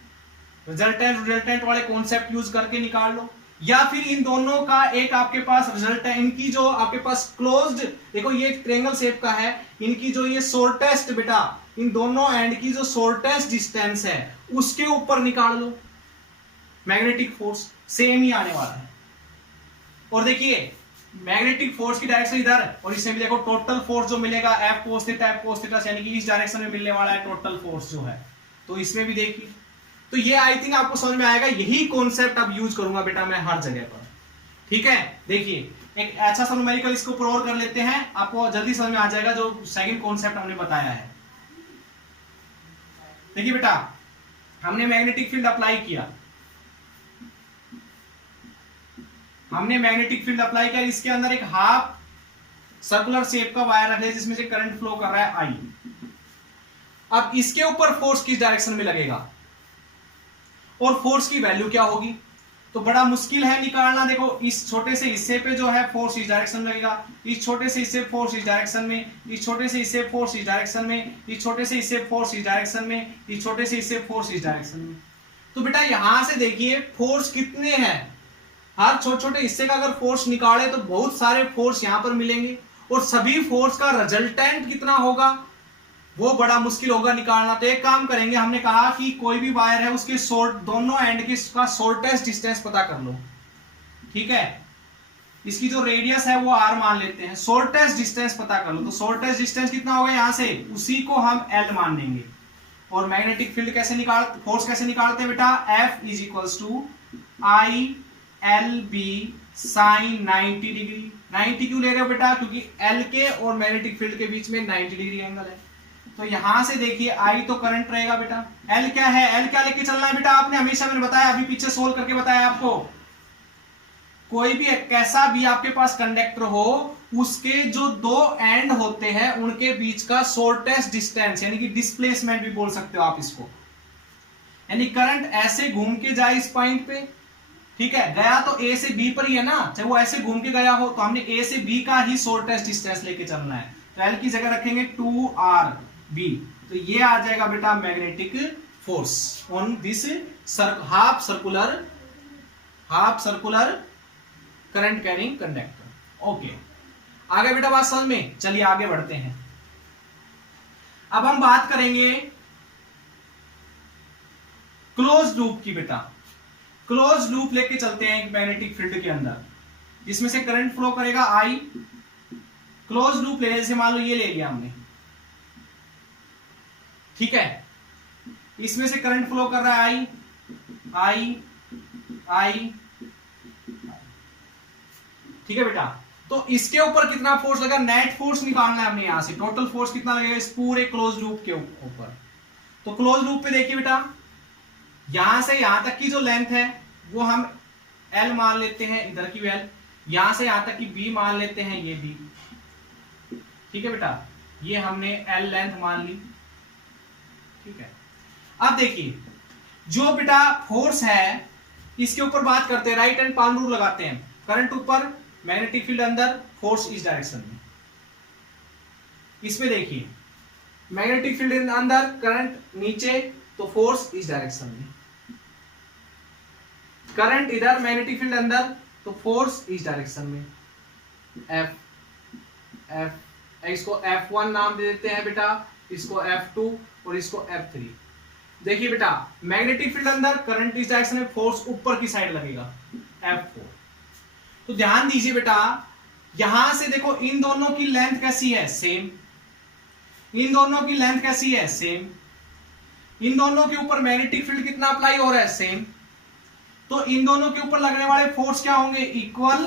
रिजल्टेंट वाले कॉन्सेप्ट यूज करके निकाल लो, या फिर इन दोनों का एक आपके पास रिजल्ट है, इनकी जो आपके पास क्लोज्ड, देखो ये ट्रायंगल शेप का है, इनकी जो ये शॉर्टेस्ट बेटा, इन दोनों एंड की जो शॉर्टेस्ट डिस्टेंस है उसके ऊपर निकाल लो, मैग्नेटिक फोर्स सेम ही आने वाला है। और देखिए मैग्नेटिक फोर्स की डायरेक्शन इधर, और इसमें भी देखो टोटल फोर्स जो मिलेगा F cos थीटा, यानी कि इस डायरेक्शन में मिलने वाला है टोटल फोर्स जो है, तो इसमें भी देखिए। तो ये आई थिंक आपको समझ में आएगा, यही कॉन्सेप्ट अब यूज करूंगा बेटा मैं हर जगह पर। ठीक है, देखिए एक अच्छा सा न्यूमेरिकल इसको ऊपर और कर लेते हैं, आपको जल्दी समझ में आ जाएगा जो सेकंड कॉन्सेप्ट हमने बताया है। देखिए बेटा, हमने मैग्नेटिक फील्ड अप्लाई किया, इसके अंदर एक हाफ सर्कुलर शेप का वायर रख लिया जिसमें से करंट फ्लो कर रहा है I। अब इसके ऊपर फोर्स किस डायरेक्शन में लगेगा और फोर्स की वैल्यू क्या होगी, तो बड़ा मुश्किल है निकालना। देखो इस छोटे से हिस्से पे जो है फोर्स इस डायरेक्शन में लगेगा, इस छोटे से हिस्से फोर्स इस डायरेक्शन में, इस छोटे से हिस्से फोर्स इस डायरेक्शन में, इस छोटे से हिस्से फोर्स इस डायरेक्शन में, इस छोटे से हिस्से फोर्स इस डायरेक्शन में। तो बेटा यहां से देखिए फोर्स कितने हैं, हर छोटे छोटे हिस्से का अगर फोर्स निकाले तो बहुत सारे फोर्स यहां पर मिलेंगे और सभी फोर्स का रिजल्टेंट कितना होगा वो बड़ा मुश्किल होगा निकालना। तो एक काम करेंगे, हमने कहा कि कोई भी वायर है उसके दोनों एंड के का शॉर्टेस्ट डिस्टेंस पता कर लो, ठीक है। इसकी जो रेडियस है वो r मान लेते हैं, शॉर्टेस्ट डिस्टेंस पता कर लो। तो शॉर्टेस्ट डिस्टेंस कितना होगा यहां से, उसी को हम L मान लेंगे। और मैग्नेटिक फील्ड कैसे फोर्स कैसे निकालते हैं बेटा, F is equals to I L B sine 90 degree. 90 क्यों ले रहे हो बेटा, क्योंकि L के और मैग्नेटिक फील्ड के बीच में 90 डिग्री एंगल है। तो यहां से देखिए I तो करंट रहेगा बेटा, L क्या है, L क्या लेके चलना है बेटा, आपने हमेशा मैंने बताया, अभी पीछे सोल्व करके बताया आपको। कोई भी कैसा भी आपके पास कंडक्टर हो उसके जो दो एंड होते हैं उनके बीच का शॉर्टेस्ट डिस्टेंस यानी कि डिस्प्लेसमेंट भी बोल सकते हो आप इसको, यानी करंट ऐसे घूम के जाए इस पॉइंट पे, ठीक है, गया तो A से B पर ही है ना, चाहे वो ऐसे घूम के गया हो, तो हमने A से B का ही शॉर्टेस्ट डिस्टेंस लेके चलना है। तो L की जगह रखेंगे 2RB, तो ये आ जाएगा बेटा magnetic force on this half circular current carrying conductor. Okay, आगे बेटा बात समझ में, चलिए आगे बढ़ते हैं। अब हम बात करेंगे क्लोज लूप की बेटा। क्लोज लूप लेके चलते हैं एक मैग्नेटिक फील्ड के अंदर जिसमें से करंट फ्लो करेगा I। क्लोज लूप ले, जैसे मान लो ये ले लिया हमने, ठीक है, इसमें से करंट फ्लो कर रहा है I, ठीक है बेटा। तो इसके ऊपर कितना फोर्स लगा, नेट फोर्स निकालना है हमने यहां से, टोटल फोर्स कितना लगेगा इस पूरे क्लोज लूप के ऊपर। तो क्लोज लूप पे देखिए बेटा, यहां से यहां तक की जो लेंथ है वो हम L मान लेते हैं, इधर की L, यहां से यहां तक की B मान लेते हैं, ये B, ठीक है बेटा, ये हमने L लेंथ मान ली, ठीक है। अब देखिए जो बेटा फोर्स है इसके ऊपर बात करते हैं, राइट हैंड पाल्म रूल लगाते हैं, करंट ऊपर मैग्नेटिक फील्ड अंदर, फोर्स इस डायरेक्शन में। इसमें देखिए मैग्नेटिक फील्ड अंदर, करंट नीचे, तो फोर्स इस डायरेक्शन में, करंट इधर, मैग्नेटिक फील्ड अंदर, तो फोर्स इस डायरेक्शन में। इसको F1 नाम दे देते हैं बेटा, इसको F2 और इसको F3। देखिए बेटा मैग्नेटिक फील्ड अंदर, करंट इस डायरेक्शन में, फोर्स ऊपर की साइड लगेगा F4। तो ध्यान दीजिए बेटा, यहां से देखो इन दोनों की लेंथ कैसी है, सेम, इन दोनों की लेंथ कैसी है, सेम, इन दोनों के ऊपर मैग्नेटिक फील्ड कितना अप्लाई हो रहा है, सेम। तो इन दोनों के ऊपर लगने वाले फोर्स क्या होंगे, इक्वल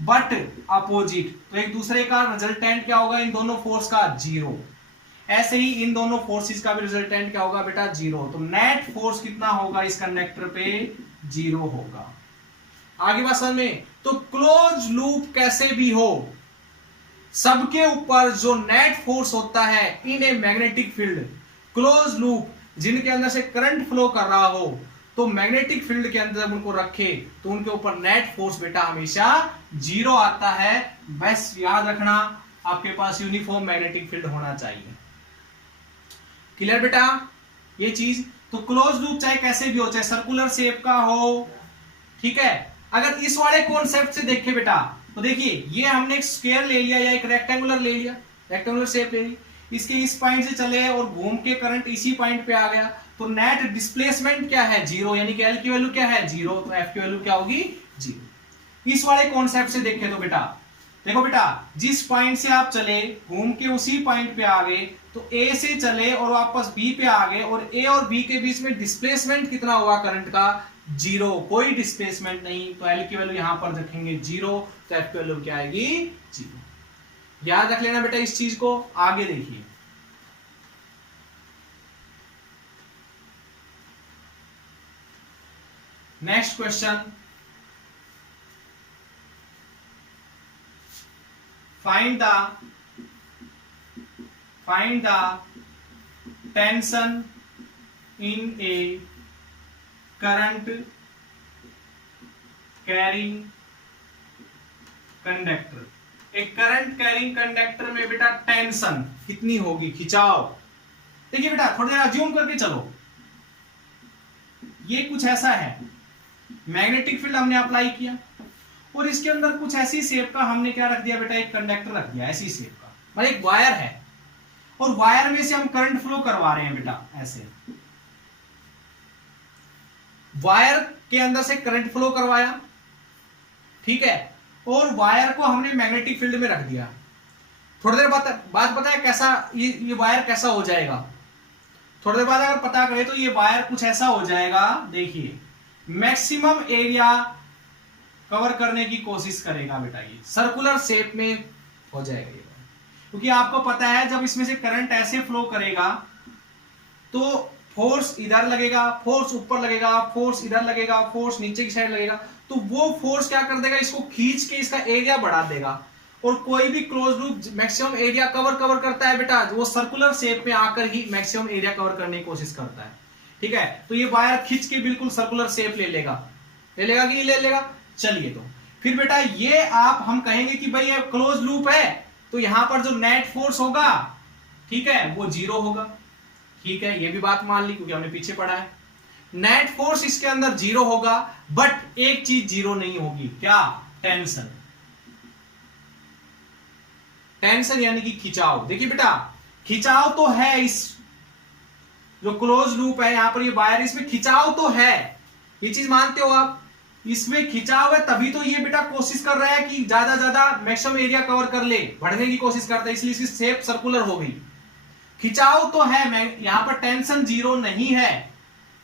बट अपोजिट। तो एक दूसरे का रिजल्टेंट क्या होगा इन दोनों फोर्स का, जीरो। ऐसे ही इन दोनों फोर्सेस का भी रिजल्टेंट क्या होगा बेटा, जीरो। तो नेट फोर्स कितना होगा इस कंडक्टर पे, जीरो होगा। आगे बात समझ में। तो क्लोज लूप कैसे भी हो, सबके ऊपर जो नेट फोर्स होता है in a magnetic field, close loop जिनके अंदर से करंट फ्लो कर रहा हो, तो मैग्नेटिक फील्ड के अंदर उनको रखे तो उनके ऊपर नेट फोर्स बेटा हमेशा जीरो आता है। बस याद रखना आपके पास यूनिफॉर्म मैग्नेटिक फील्ड होना चाहिए। क्लियर बेटा ये चीज। तो क्लोज लूप चाहे कैसे भी हो, चाहे सर्कुलर शेप का हो, ठीक है। अगर इस वाले कॉन्सेप्ट से देखें बेटा, तो देखिए ये हमने एक स्क्वायर ले लिया या एक रेक्टेंगुलर ले लिया, रेक्टेंगुलर शेप ले ली, इसके इस पॉइंट से चले और घूम के करंट इसी पॉइंट पे आ गया, तो नेट डिस्प्लेसमेंट क्या है, जीरो, यानी कि L की वैल्यू क्या है, जीरो, तो F की वैल्यू क्या होगी, जीरो। इस वाले कॉन्सेप्ट से देखें तो बेटा देखो बेटा, जिस पॉइंट से आप चले घूम के उसी पॉइंट पे आ गए, तो A से चले और वापस B पे आ गए, और A और B के बीच में डिस्प्लेसमेंट कितना हुआ करंट का, जीरो, कोई डिस्प्लेसमेंट नहीं। तो L की वैल्यू यहां पर रखेंगे जीरो, तो F की वैल्यू क्या आएगी, जीरो। याद रख लेना बेटा इस चीज को। आगे देखिए, next question, find the tension in A current carrying conductor. एक करंट कैरिंग कंडक्टर में बेटा टेंशन कितनी होगी, खिंचाव। देखिए बेटा थोड़ी देर अज्यूम करके चलो, ये कुछ ऐसा है, मैग्नेटिक फील्ड हमने अप्लाई किया और इसके अंदर कुछ ऐसी शेप का हमने क्या रख दिया बेटा, एक कंडक्टर रख दिया ऐसी शेप का, मतलब एक वायर है और वायर में से हम करंट फ्लो करवा रहे हैं बेटा ऐसे। वायर के अंदर से करंट फ्लो करवाया, ठीक है, और वायर को हमने मैग्नेटिक फील्ड में रख दिया। थोड़ी देर बाद पता है कैसा ये वायर कैसा हो जाएगा, थोड़ी देर बाद अगर पता करें तो ये वायर कुछ ऐसा हो जाएगा। देखिए मैक्सिमम एरिया कवर करने की कोशिश करेगा बेटा, ये सर्कुलर शेप में हो जाएगा ये, क्योंकि आपको पता है जब इसमें से करंट ऐसे फ्लो करेगा तो फोर्स इधर लगेगा, फोर्स ऊपर लगेगा, फोर्स इधर लगेगा, फोर्स नीचे की साइड लगेगा, तो वो फोर्स क्या कर देगा, इसको खींच के इसका एरिया बढ़ा देगा। और कोई भी close loop maximum area cover करता है बेटा, वो सर्कुलर शेप में आकर ही मैक्सिमम एरिया कवर करने की कोशिश करता है, ठीक है। तो ये वायर खींच के बिल्कुल सर्कुलर शेप ले लेगा कि नहीं ले लेगा। चलिए तो फिर बेटा ये हम कहेंगे कि भाई ये क्लोज लूप है, तो यहां पर जो नेट फोर्स होगा, ठीक है, वो 0 होगा, ठीक है, ये भी बात मान ली क्योंकि हमने पीछे पढ़ा है। नेट फोर्स इसके अंदर 0 होगा, बट एक चीज 0 नहीं होगी, क्या, टेंशन। टेंशन यानी कि खिंचाव। देखिए बेटा खिंचाव तो है, इस जो क्लोज लूप है यहां पर ये वायर, इसमें खिंचाव तो है, ये चीज मानते हो आप, इसमें खिंचाव है, तभी तो ये बेटा कोशिश कर रहा है कि ज्यादा मैक्सिमम एरिया कवर कर ले, बढ़ने की कोशिश करता है, इसलिए इसकी शेप सर्कुलर हो गई। खिंचाव तो है, यहां पर टेंशन 0 नहीं है,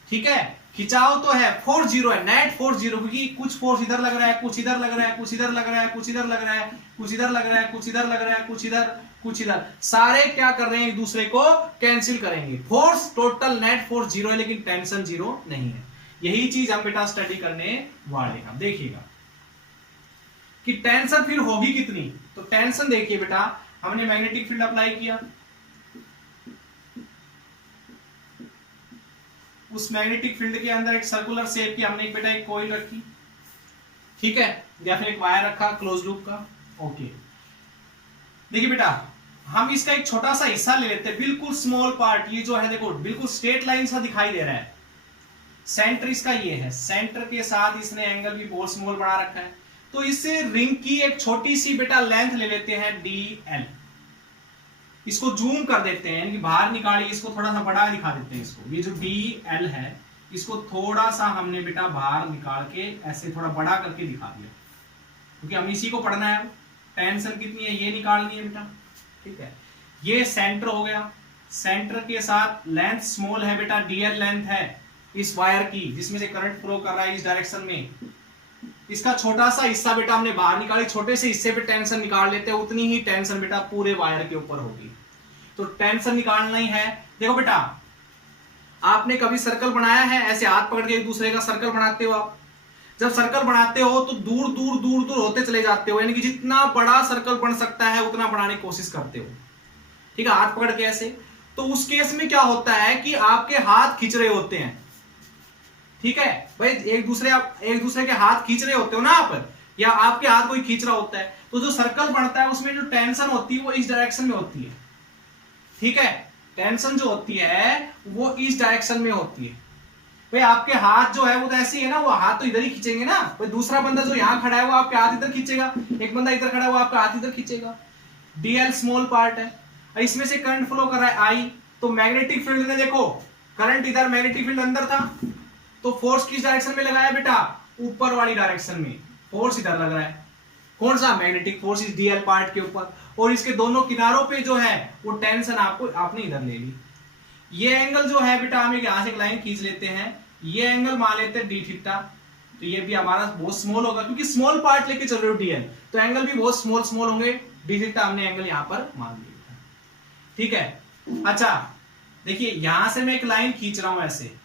ठीक है, खिंचाव तो है, फोर्स 0 है, नेट फोर्स 0, क्योंकि कुछ फोर्स इधर लग रहा है, कुछ इधर लग रहा है, कुछ इधर लग रहा है, कुछ इधर लग रहा है, कुछ इधर लग रहा है, कुछ इधर लग रहा है, कुछ इधर, कुछ इधर, सारे क्या कर रहे हैं, एक दूसरे को कैंसिल करेंगे। फोर्स टोटल नेट फोर्स 0 है, लेकिन टेंशन 0 नहीं है। यही चीज हम बेटा स्टडी करने वाले हैं। देखिएगा कि टेंशन फिर होगी कितनी, तो टेंशन देखिए बेटा, हमने मैग्नेटिक फील्ड अप्लाई किया, उस मैग्नेटिक फील्ड के अंदर एक सर्कुलर शेप की हमने बेटा एक कॉइल रखी, ठीक है, या फिर एक वायर रखा क्लोज लूप का, ओके। देखिए बेटा हम इसका एक छोटा सा हिस्सा ले लेते हैं, बिल्कुल स्मॉल पार्ट, ये जो है देखो बिल्कुल स्ट्रेट लाइन सा दिखाई दे रहा है, सेंटर इसका ये है, सेंटर के साथ इसने एंगल भी बहुत स्मॉल बना रखा है। तो इस रिंग की एक छोटी सी बेटा लेंथ ले लेते हैं DL, इसको जूम कर देते हैं, यानी कि बाहर निकालिए, इसको थोड़ा सा बड़ा दिखा देते हैं इसको, ये जो DL है इसको थोड़ा सा हमने बेटा बाहर निकाल के ऐसे थोड़ा बड़ा करके दिखा दिया, क्योंकि हम इसी को पढ़ना है। टेंशन कितनी है ये निकालनी है बेटा, ठीक है। ये सेंटर हो गया, सेंटर के साथ लेंथ स्मॉल है बेटा, DL लेंथ है इस वायर की जिसमें से करंट फ्लो कर रहा है इस डायरेक्शन में। इसका छोटा सा हिस्सा बेटा हमने बाहर निकाली, छोटे से हिस्से पे टेंशन निकाल लेते हैं, उतनी ही टेंशन बेटा पूरे वायर के ऊपर होगी। तो टेंशन निकालना ही है। देखो बेटा आपने कभी सर्कल बनाया है, ऐसे हाथ पकड़ के एक दूसरे का सर्कल बनाते हो आप, जब सर्कल बनाते हो तो दूर दूर दूर दूर होते चले जाते हो, यानी कि जितना बड़ा सर्कल बन सकता है उतना बनाने की कोशिश करते हो, ठीक है, हाथ पकड़ के ऐसे। तो उस केस में क्या होता है कि आपके हाथ खींच रहे होते हैं, ठीक है भाई, एक दूसरे के हाथ खींच रहे होते हो ना आप, या आपके हाथ कोई खींच रहा होता है, तो जो सर्कल बनता है उसमें जो टेंशन होती है वो इस डायरेक्शन में होती है, ठीक है, टेंशन जो होती है वो इस डायरेक्शन में होती है। भाई आपके हाथ जो है वो तो ऐसे ही है ना, वो हाथ तो इधर ही खींचेंगे ना, भाई दूसरा बंदा जो यहाँ खड़ा है वो आपके हाथ इधर खींचेगा, एक बंदा इधर खड़ा है वो आपका हाथ इधर खींचेगा। DL स्मॉल पार्ट है, इसमें से करंट फ्लो कर रहा है I, तो मैग्नेटिक फील्ड ने देखो करंट इधर, मैग्नेटिक फील्ड अंदर था, तो फोर्स किस डायरेक्शन में लगाया बेटा, ऊपर वाली डायरेक्शन में, फोर्स इधर लग रहा है, कौन सा, मैग्नेटिक फोर्स इस DL पार्ट के ऊपर, और इसके दोनों किनारों पे जो है वो टेंशन आपने इधर ले ली। ये एंगल जो है बेटा हम यहां से एक लाइन खींच लेते हैं, ये एंगल मान लेते हैं d थीटा, तो ये भी हमारा बहुत स्मॉल होगा क्योंकि स्मॉल पार्ट लेके चल रहे हो DL, तो एंगल भी बहुत स्मॉल होंगे, d थीटा हमने एंगल यहां पर मान लिया, ठीक है। अच्छा देखिए यहां से मैं एक लाइन खींच रहा हूं ऐसे,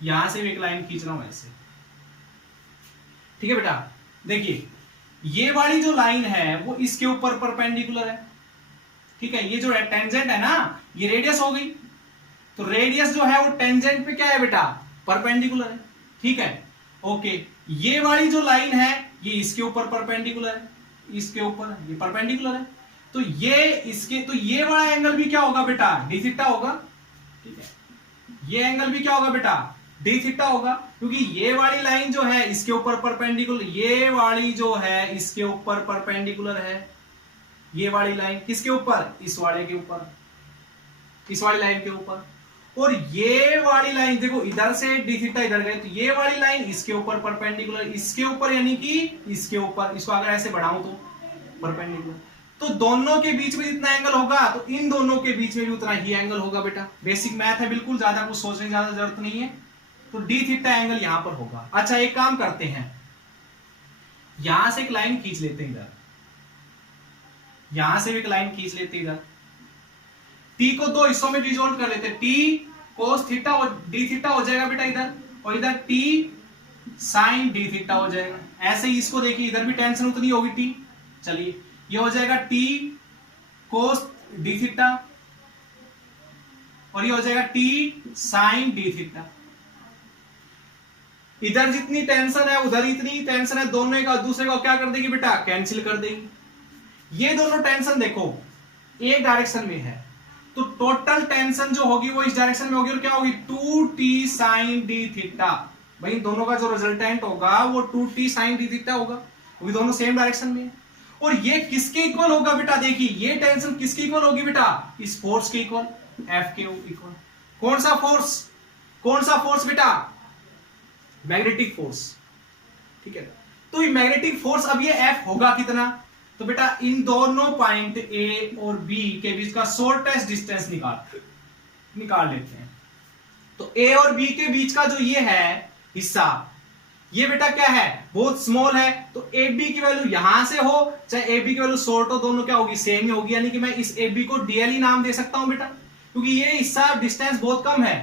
यहां से भी एक लाइन खींच रहा हूं ऐसे, ठीक है बेटा। देखिए ये वाली जो लाइन है वो इसके ऊपर परपेंडिकुलर है, ठीक है, ये जो टेंजेंट है ना ये रेडियस हो गई, तो रेडियस जो है वो टेंजेंट पे क्या है बेटा, परपेंडिकुलर है। ठीक है, ओके, ये वाली जो लाइन है ये इसके ऊपर परपेंडिकुलर है, इसके ऊपर ये परपेंडिकुलर है, तो ये इसके, तो ये वाला एंगल भी क्या होगा बेटा, डी थीटा होगा। ठीक है, ये एंगल भी क्या होगा बेटा, डी थीटा होगा, क्योंकि ये वाली लाइन जो है इसके ऊपर परपेंडिकुलर, ये वाली जो है इसके ऊपर परपेंडिकुलर है, ये वाली लाइन किसके ऊपर, इस वाले के ऊपर, इस वाली लाइन के ऊपर, और ये वाली लाइन देखो इधर से डी थीटा इधर गए, तो ये वाली लाइन इसके ऊपर परपेंडिकुलर, इसके ऊपर यानी कि इसके ऊपर, इसको अगर ऐसे बढ़ाऊं तो परपेंडिकुलर, तो दोनों के बीच में जितना एंगल होगा तो इन दोनों के बीच में भी उतना ही एंगल होगा बेटा। बेसिक मैथ है, बिल्कुल ज्यादा कुछ सोचने की ज्यादा जरूरत नहीं है, तो डी थीटा एंगल यहां पर होगा। अच्छा एक काम करते हैं, यहां से एक लाइन खींच लेते हैं इधर, यहां से भी एक लाइन खींच लेते हैं इधर, टी को दो हिस्सों में डिसॉल्व कर लेते हैं, टी कोस थीटा और डी थीटा हो जाएगा बेटा इधर, और इधर टी साइन डी थीटा हो जाएगा। ऐसे ही इसको देखिए, इधर भी टेंशन उतनी होगी टी, चलिए ये हो जाएगा टी कोस डी थीटा, और ये हो जाएगा टी साइन डी थीटा। इधर जितनी टेंशन है उधर इतनी टेंशन है, दोनों का दूसरे को क्या कर देगी बेटा, कैंसिल कर देगी। ये दोनों टेंशन देखो एक डायरेक्शन में है, तो टोटल टेंशन जो होगी वो इस डायरेक्शन में होगी, और क्या होगी 2t साइन डी थीटा। भाई दोनों का जो रिजल्टेंट होगा वो 2t साइन डी थीटा होगा, क्योंकि दोनों सेम डायरेक्शन में है। और ये किसके इक्वल होगा बेटा, देखिए ये टेंशन किसके इक्वल होगी बेटा, इस फोर्स के इक्वल, F के इक्वल। कौन सा फोर्स, कौन सा फोर्स बेटा, मैग्नेटिक फोर्स। ठीक है, तो ये मैग्नेटिक फोर्स, अब ये F होगा कितना, तो बेटा इन दोनों पॉइंट ए और बी के बीच का शॉर्टेस्ट डिस्टेंस निकाल लेते हैं। तो ए और बी के बीच का जो ये है हिस्सा, ये बेटा क्या है, बहुत स्मॉल है, तो ए बी की वैल्यू यहां से हो चाहे ए बी की वैल्यू शॉर्ट हो, दोनों क्या होगी, सेम ही होगी, यानी कि मैं इस ए बी को डीएल ही नाम दे सकता हूं बेटा, क्योंकि ये हिस्सा डिस्टेंस बहुत कम है।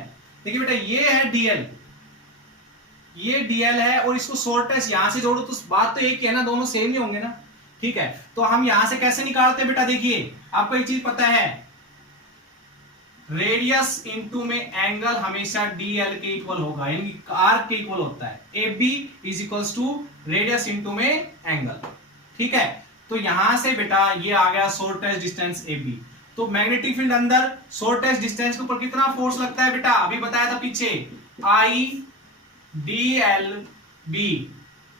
देखिए बेटा ये है डीएल, ये डीएल है, और इसको शॉर्टेस्ट यहां से जोड़ो तो बात तो एक ही है ना, दोनों सेम ही होंगे ना। ठीक है, तो हम यहां से कैसे निकालते हैं बेटा, देखिए आपको एक चीज पता है, रेडियस इनटू में एंगल हमेशा डीएल के इक्वल होगा, यानी आर्क के इक्वल होता है। A B is equals to radius into में एंगल। ठीक है, तो यहां से बेटा ये आ गया शॉर्टेस्ट डिस्टेंस ए बी। तो मैग्नेटिक फील्ड अंदर शॉर्टेस्ट डिस्टेंस के ऊपर कितना फोर्स लगता है बेटा, अभी बताया था पीछे, आई डी एल बी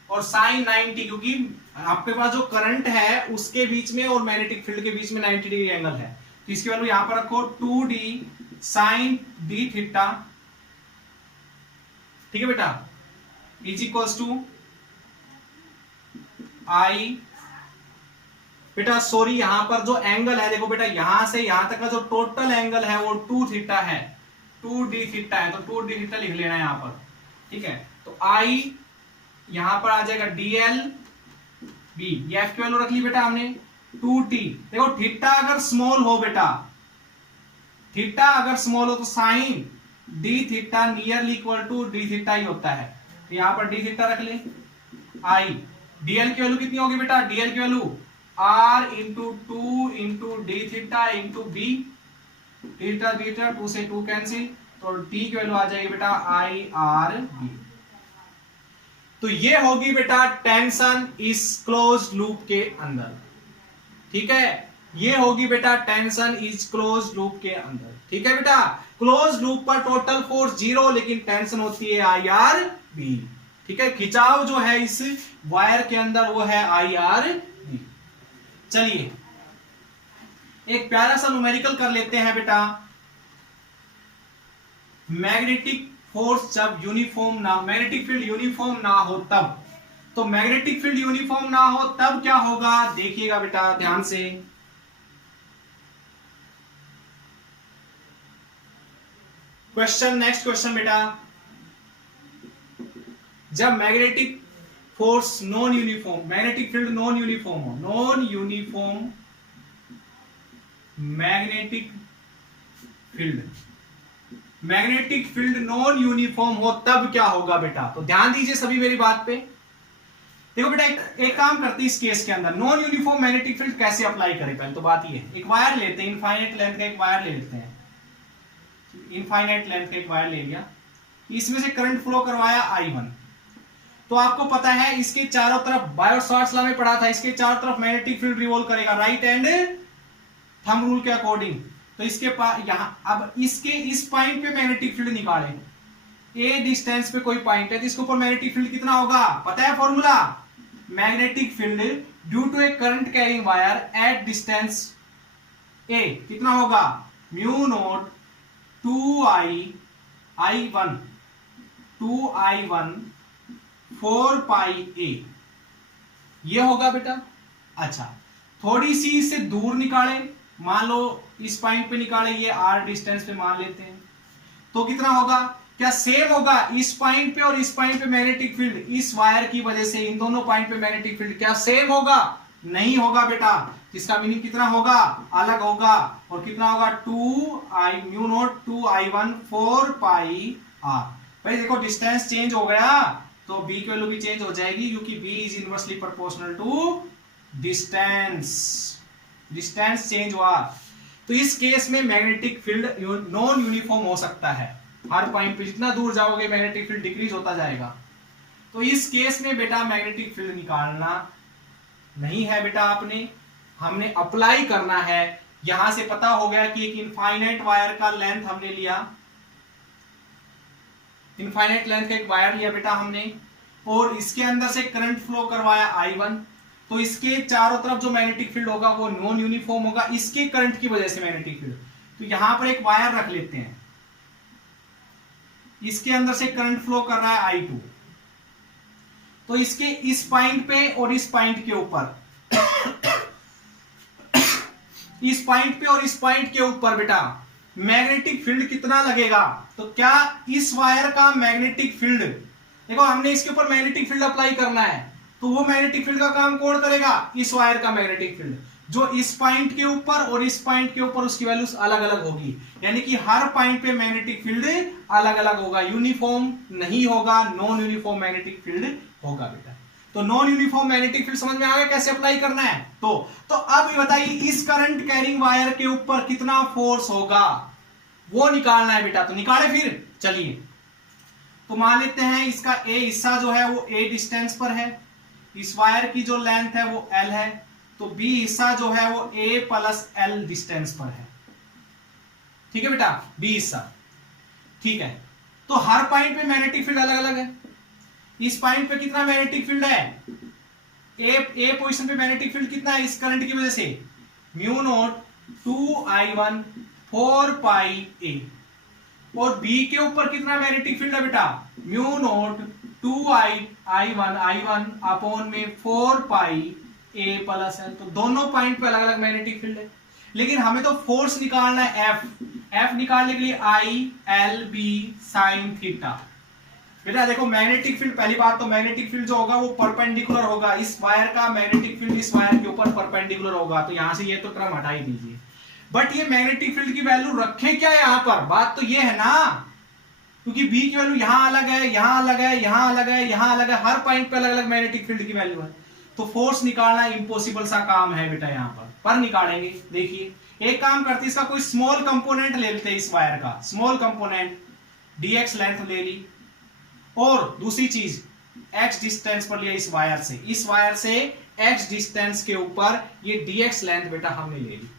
और साइन 90, क्योंकि आपके पास जो करंट है उसके बीच में और मैग्नेटिक फील्ड के बीच में 90 डिग्री एंगल है, तो इसकी वैल्यू यहां पर रखो 2d साइन डी थीटा। ठीक है बेटा, इज इक्वल्स टू आई, बेटा सॉरी यहां पर जो एंगल है देखो बेटा, यहां से यहां तक का जो टोटल एंगल है वो 2 थीटा है, 2d थीटा है, तो 2d थीटा लिख लेना है यहां पर। ठीक है, तो आई यहां पर आ जाएगा dl b, ये f की वैल्यू रख ली बेटा हमने 2t। देखो थीटा अगर स्मॉल हो बेटा, थीटा अगर स्मॉल हो तो sine d theta nearly equal to d theta ही होता है, तो यहां पर d थीटा रख ले। i dl की वैल्यू कितनी होगी बेटा, dl की value r into 2 into d theta into बी, थीटा थीटा 2 से 2 कैंसिल, तो t की वैल्यू आ जाएगी बेटा आई आर बी। तो ये होगी बेटा टेंशन इस क्लोज लूप के अंदर। ठीक है, ये होगी बेटा टेंशन इस क्लोज लूप के अंदर। ठीक है बेटा, क्लोज लूप पर टोटल फोर्स 0, लेकिन टेंशन होती है आई आर बी। ठीक है, खिंचाव जो है इस वायर के अंदर वो है आई आर बी। चलिए एक प्यारा सा न्यूमेरिकल कर लेते हैं बेटा, मैग्नेटिक फोर्स जब यूनिफॉर्म ना, मैग्नेटिक फील्ड यूनिफॉर्म ना हो तब, तो मैग्नेटिक फील्ड यूनिफॉर्म ना हो तब क्या होगा, देखिएगा बेटा ध्यान से। क्वेश्चन, नेक्स्ट क्वेश्चन बेटा, जब magnetic force non uniform, magnetic field non uniform हो, non uniform magnetic field, magnetic field non uniform हो तब क्या होगा बेटा, तो ध्यान दीजिए सभी मेरी बात पे। देखो बेटा एक काम करते हैं इस केस के अंदर, नॉन यूनिफॉर्म मैग्नेटिक फील्ड कैसे अप्लाई करें। पहले तो बात ये है, एक वायर लेते हैं, इनफाइनाइट लेंथ का एक वायर ले लेते हैं, इनफाइनाइट लेंथ का एक वायर ले लिया, इसमें से करंट फ्लो करवाया I1। तो आपको पता है इसके चारों तरफ, बायो-सावर्ट्स लॉ में पढ़ा था, इसके चारों तरफ मैग्नेटिक फील्ड रिवॉल्व करेगा राइट एंड थंब रूल के अकॉर्डिंग। तो इसके पास यहां अब इसके इस पॉइंट पे मैग्नेटिक फील्ड निकालें, ए डिस्टेंस पे कोई पॉइंट है तो इसके ऊपर मैग्नेटिक फील्ड कितना होगा, पता है formula, magnetic field due to a current carrying wire at distance a कितना होगा, म्यू नॉट 2I1 4 पाई ए, ये होगा बेटा। अच्छा थोड़ी सी इससे दूर निकाले, मान लो इस पॉइंट पे निकाले, ये r डिस्टेंस पे मान लेते हैं, तो कितना होगा, क्या सेम होगा इस पॉइंट पे और इस पॉइंट पे मैग्नेटिक फील्ड, इस वायर की वजह से इन दोनों पॉइंट पे मैग्नेटिक फील्ड क्या सेम होगा, नहीं होगा बेटा। इसका मीनिंग कितना होगा, अलग होगा, और कितना होगा 2I म्यू नॉट 2I1 4 पाई r। भाई देखो डिस्टेंस चेंज हो गया तो b की वैल्यू भी चेंज हो जाएगी, क्योंकि b is inversely proportional to distance, distance change हुआ। तो इस केस में मैग्नेटिक फील्ड नॉन यूनिफॉर्म हो सकता है, हर पॉइंट पे जितना दूर जाओगे मैग्नेटिक फील्ड डिक्रीज होता जाएगा। तो इस केस में बेटा मैग्नेटिक फील्ड निकालना नहीं है बेटा, आपने हमने अप्लाई करना है। यहां से पता हो गया कि एक इनफाइनाइट वायर का लेंथ हमने लिया, इनफाइनाइट लेंथ का एक वायर लिया बेटा हमने, और इसके अंदर से करंट फ्लो करवाया I1। तो इसके चारों तरफ जो मैग्नेटिक फील्ड होगा वो नॉन यूनिफॉर्म होगा, इसके करंट की वजह से मैग्नेटिक फील्ड। तो यहां पर एक वायर रख लेते हैं, इसके अंदर से करंट फ्लो कर रहा है I2। तो इसके इस पॉइंट पे और इस पॉइंट के ऊपर इस पॉइंट पे और इस पॉइंट के ऊपर बेटा मैग्नेटिक फील्ड कितना लगेगा, तो क्या इस वायर का मैग्नेटिक फील्ड, देखो हमने इसके ऊपर मैग्नेटिक फील्ड अप्लाई करना है, तो वो मैग्नेटिक फील्ड का काम कौन करेगा, इस वायर का मैग्नेटिक फील्ड, जो इस पॉइंट के ऊपर और इस पॉइंट के ऊपर उसकी वैल्यूज अलग अलग होगी, यानी कि हर पॉइंट पे मैग्नेटिक फील्ड अलग अलग होगा, यूनिफॉर्म नहीं होगा, नॉन यूनिफॉर्म मैग्नेटिक फील्ड होगा बेटा। तो नॉन यूनिफॉर्म मैग्नेटिक फील्ड समझ में आ गया कैसे अप्लाई करना है। तो अब बताइए इस करंट कैरिंग वायर के ऊपर कितना फोर्स होगा वो निकालना है बेटा। तो निकाले फिर, चलिए तो मान लेते हैं इसका ए हिस्सा जो है वो ए डिस्टेंस पर है, इस वायर की जो लेंथ है वो L है, तो बी हिस्सा जो है वो A प्लस L डिस्टेंस पर है, ठीक है बेटा, बी हिस्सा, ठीक है। तो हर पॉइंट पे मैग्नेटिक फील्ड अलग अलग है, इस पॉइंट पे कितना मैग्नेटिक फील्ड है, ए पोजीशन पे मैग्नेटिक फील्ड कितना है इस करंट की वजह से, म्यू नॉट 2I1 4 पाई ए, और बी के ऊपर कितना मैग्नेटिक फील्ड है बेटा, म्यू नॉट 2I1 अपॉन में 4 पाई ए प्लस एल। तो दोनों पॉइंट पे अलग अलग मैग्नेटिक फील्ड है, लेकिन हमें तो फोर्स निकालना है एफ निकालने के लिए I L B sine theta. बेटा देखो मैग्नेटिक फील्ड, पहली बात तो मैग्नेटिक फील्ड जो होगा वो परपेंडिकुलर होगा, इस वायर का मैग्नेटिक फील्ड इस वायर के ऊपर परपेंडिकुलर होगा, तो यहां से ये तो क्रम हटा ही दीजिए। बट ये मैग्नेटिक फील्ड की वैल्यू रखे क्या यहां पर, बात तो ये है ना, क्योंकि बी की वैल्यू यहां अलग है, यहां अलग है, यहां अलग है, यहां अलग है, हर पॉइंट पे अलग अलग मैग्नेटिक फील्ड की वैल्यू है, तो फोर्स निकालना इम्पॉसिबल सा काम है बेटा यहां पर निकालेंगे। देखिए एक काम करते, इसका कोई स्मॉल कंपोनेंट ले लेते हैं, इस वायर का स्मॉल कंपोनेंट dx लेंथ ले ली, और दूसरी चीज x डिस्टेंस पर लिया इस वायर से x डिस्टेंस के ऊपर ये dx लेंथ बेटा हमने ले ली।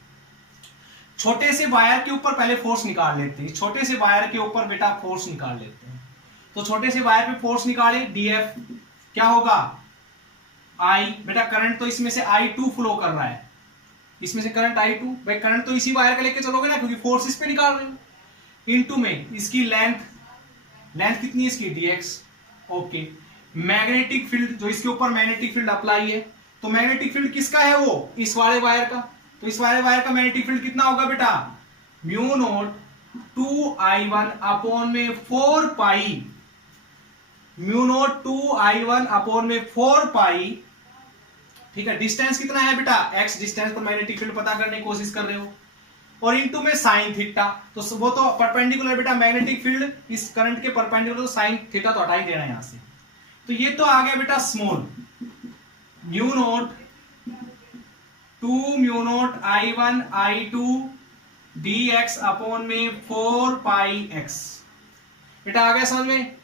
छोटे से वायर के ऊपर पहले फोर्स निकाल लेते हैं, छोटे से वायर के ऊपर बेटा फोर्स निकाल लेते हैं। तो छोटे से वायर पे फोर्स निकाले, df क्या होगा, I बेटा करंट तो इसमें से I2 फ्लो कर रहा है, इसमें से करंट I2, भाई करंट तो इसी वायर का लेके चलोगे ना, क्योंकि फोर्स इस पे निकाल रहे हो, इनटू में इसकी लेंथ कितनी है इसकी dx, ओके। मैग्नेटिक फील्ड जो इसके ऊपर मैग्नेटिक फील्ड अप्लाई है, तो मैग्नेटिक फील्ड किसका है वो, इस वाले वायर का, तो इस वाले वायर का मैग्नेटिक फील्ड कितना होगा बेटा, म्यू नॉट 2I1 अपॉन में 4 पाई, म्यू नॉट 2I1 अपॉन में 4 पाई, ठीक है। डिस्टेंस कितना है बेटा, x डिस्टेंस पर मैग्नेटिक फील्ड पता करने की कोशिश कर रहे हो, और इनटू में साइन थीटा, तो वो तो परपेंडिकुलर बेटा, मैग्नेटिक फील्ड इस करंट के परपेंडिकुलर, तो साइन थीटा तो हटा ही देना है यहां से। तो ये तो आ गया बेटा small, mu naught 2 mu naught I1 I2 dx upon में 4 पाई x। बेटा आ गया समझ में।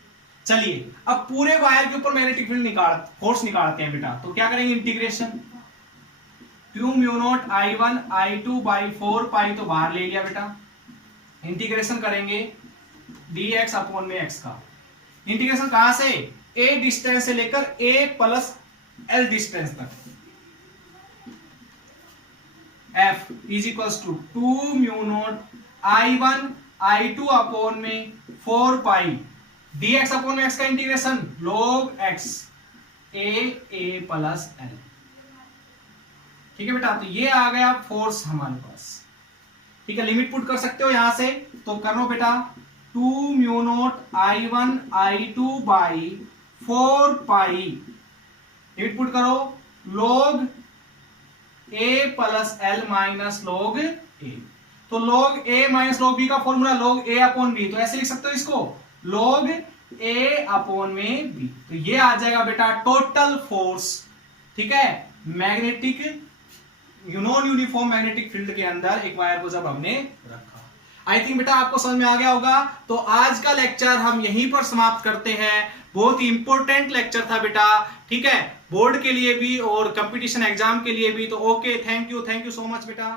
चलिए अब पूरे वायर के ऊपर मैग्नेटिक फील्ड फोर्स निकालते हैं बेटा। तो क्या करेंगे, integration 2 mu naught I1 I2 by 4 pi तो बाहर ले लिया बेटा, इंटीग्रेशन करेंगे dx अपॉन में x का। इंटीग्रेशन कहां से, a डिस्टेंस से लेकर a प्लस l डिस्टेंस तक। f is equals to 2 mu naught I1 I2 upon में 4 पाई dx अपॉन में x का integration log x a plus l। ठीक है बेटा, तो ये आ गया फोर्स हमारे पास। ठीक है, लिमिट पुट कर सकते हो यहां से, तो कर लो बेटा 2 mu naught I1 I2 by 4 pi, limit put करो log a plus l minus log a। तो log a minus log b का formula log a upon b, तो ऐसे लिख सकते हो इसको log a अपॉन में b। तो ये आ जाएगा बेटा टोटल फोर्स। ठीक है, magnetic non uniform magnetic field के अंदर एक वायर को जब हमने रखा। आई थिंक बेटा आपको समझ में आ गया होगा। तो आज का लेक्चर हम यहीं पर समाप्त करते हैं। बहुत ही इंपॉर्टेंट लेक्चर था बेटा, ठीक है, बोर्ड के लिए भी और कंपटीशन एग्जाम के लिए भी। तो okay, thank you so much बेटा।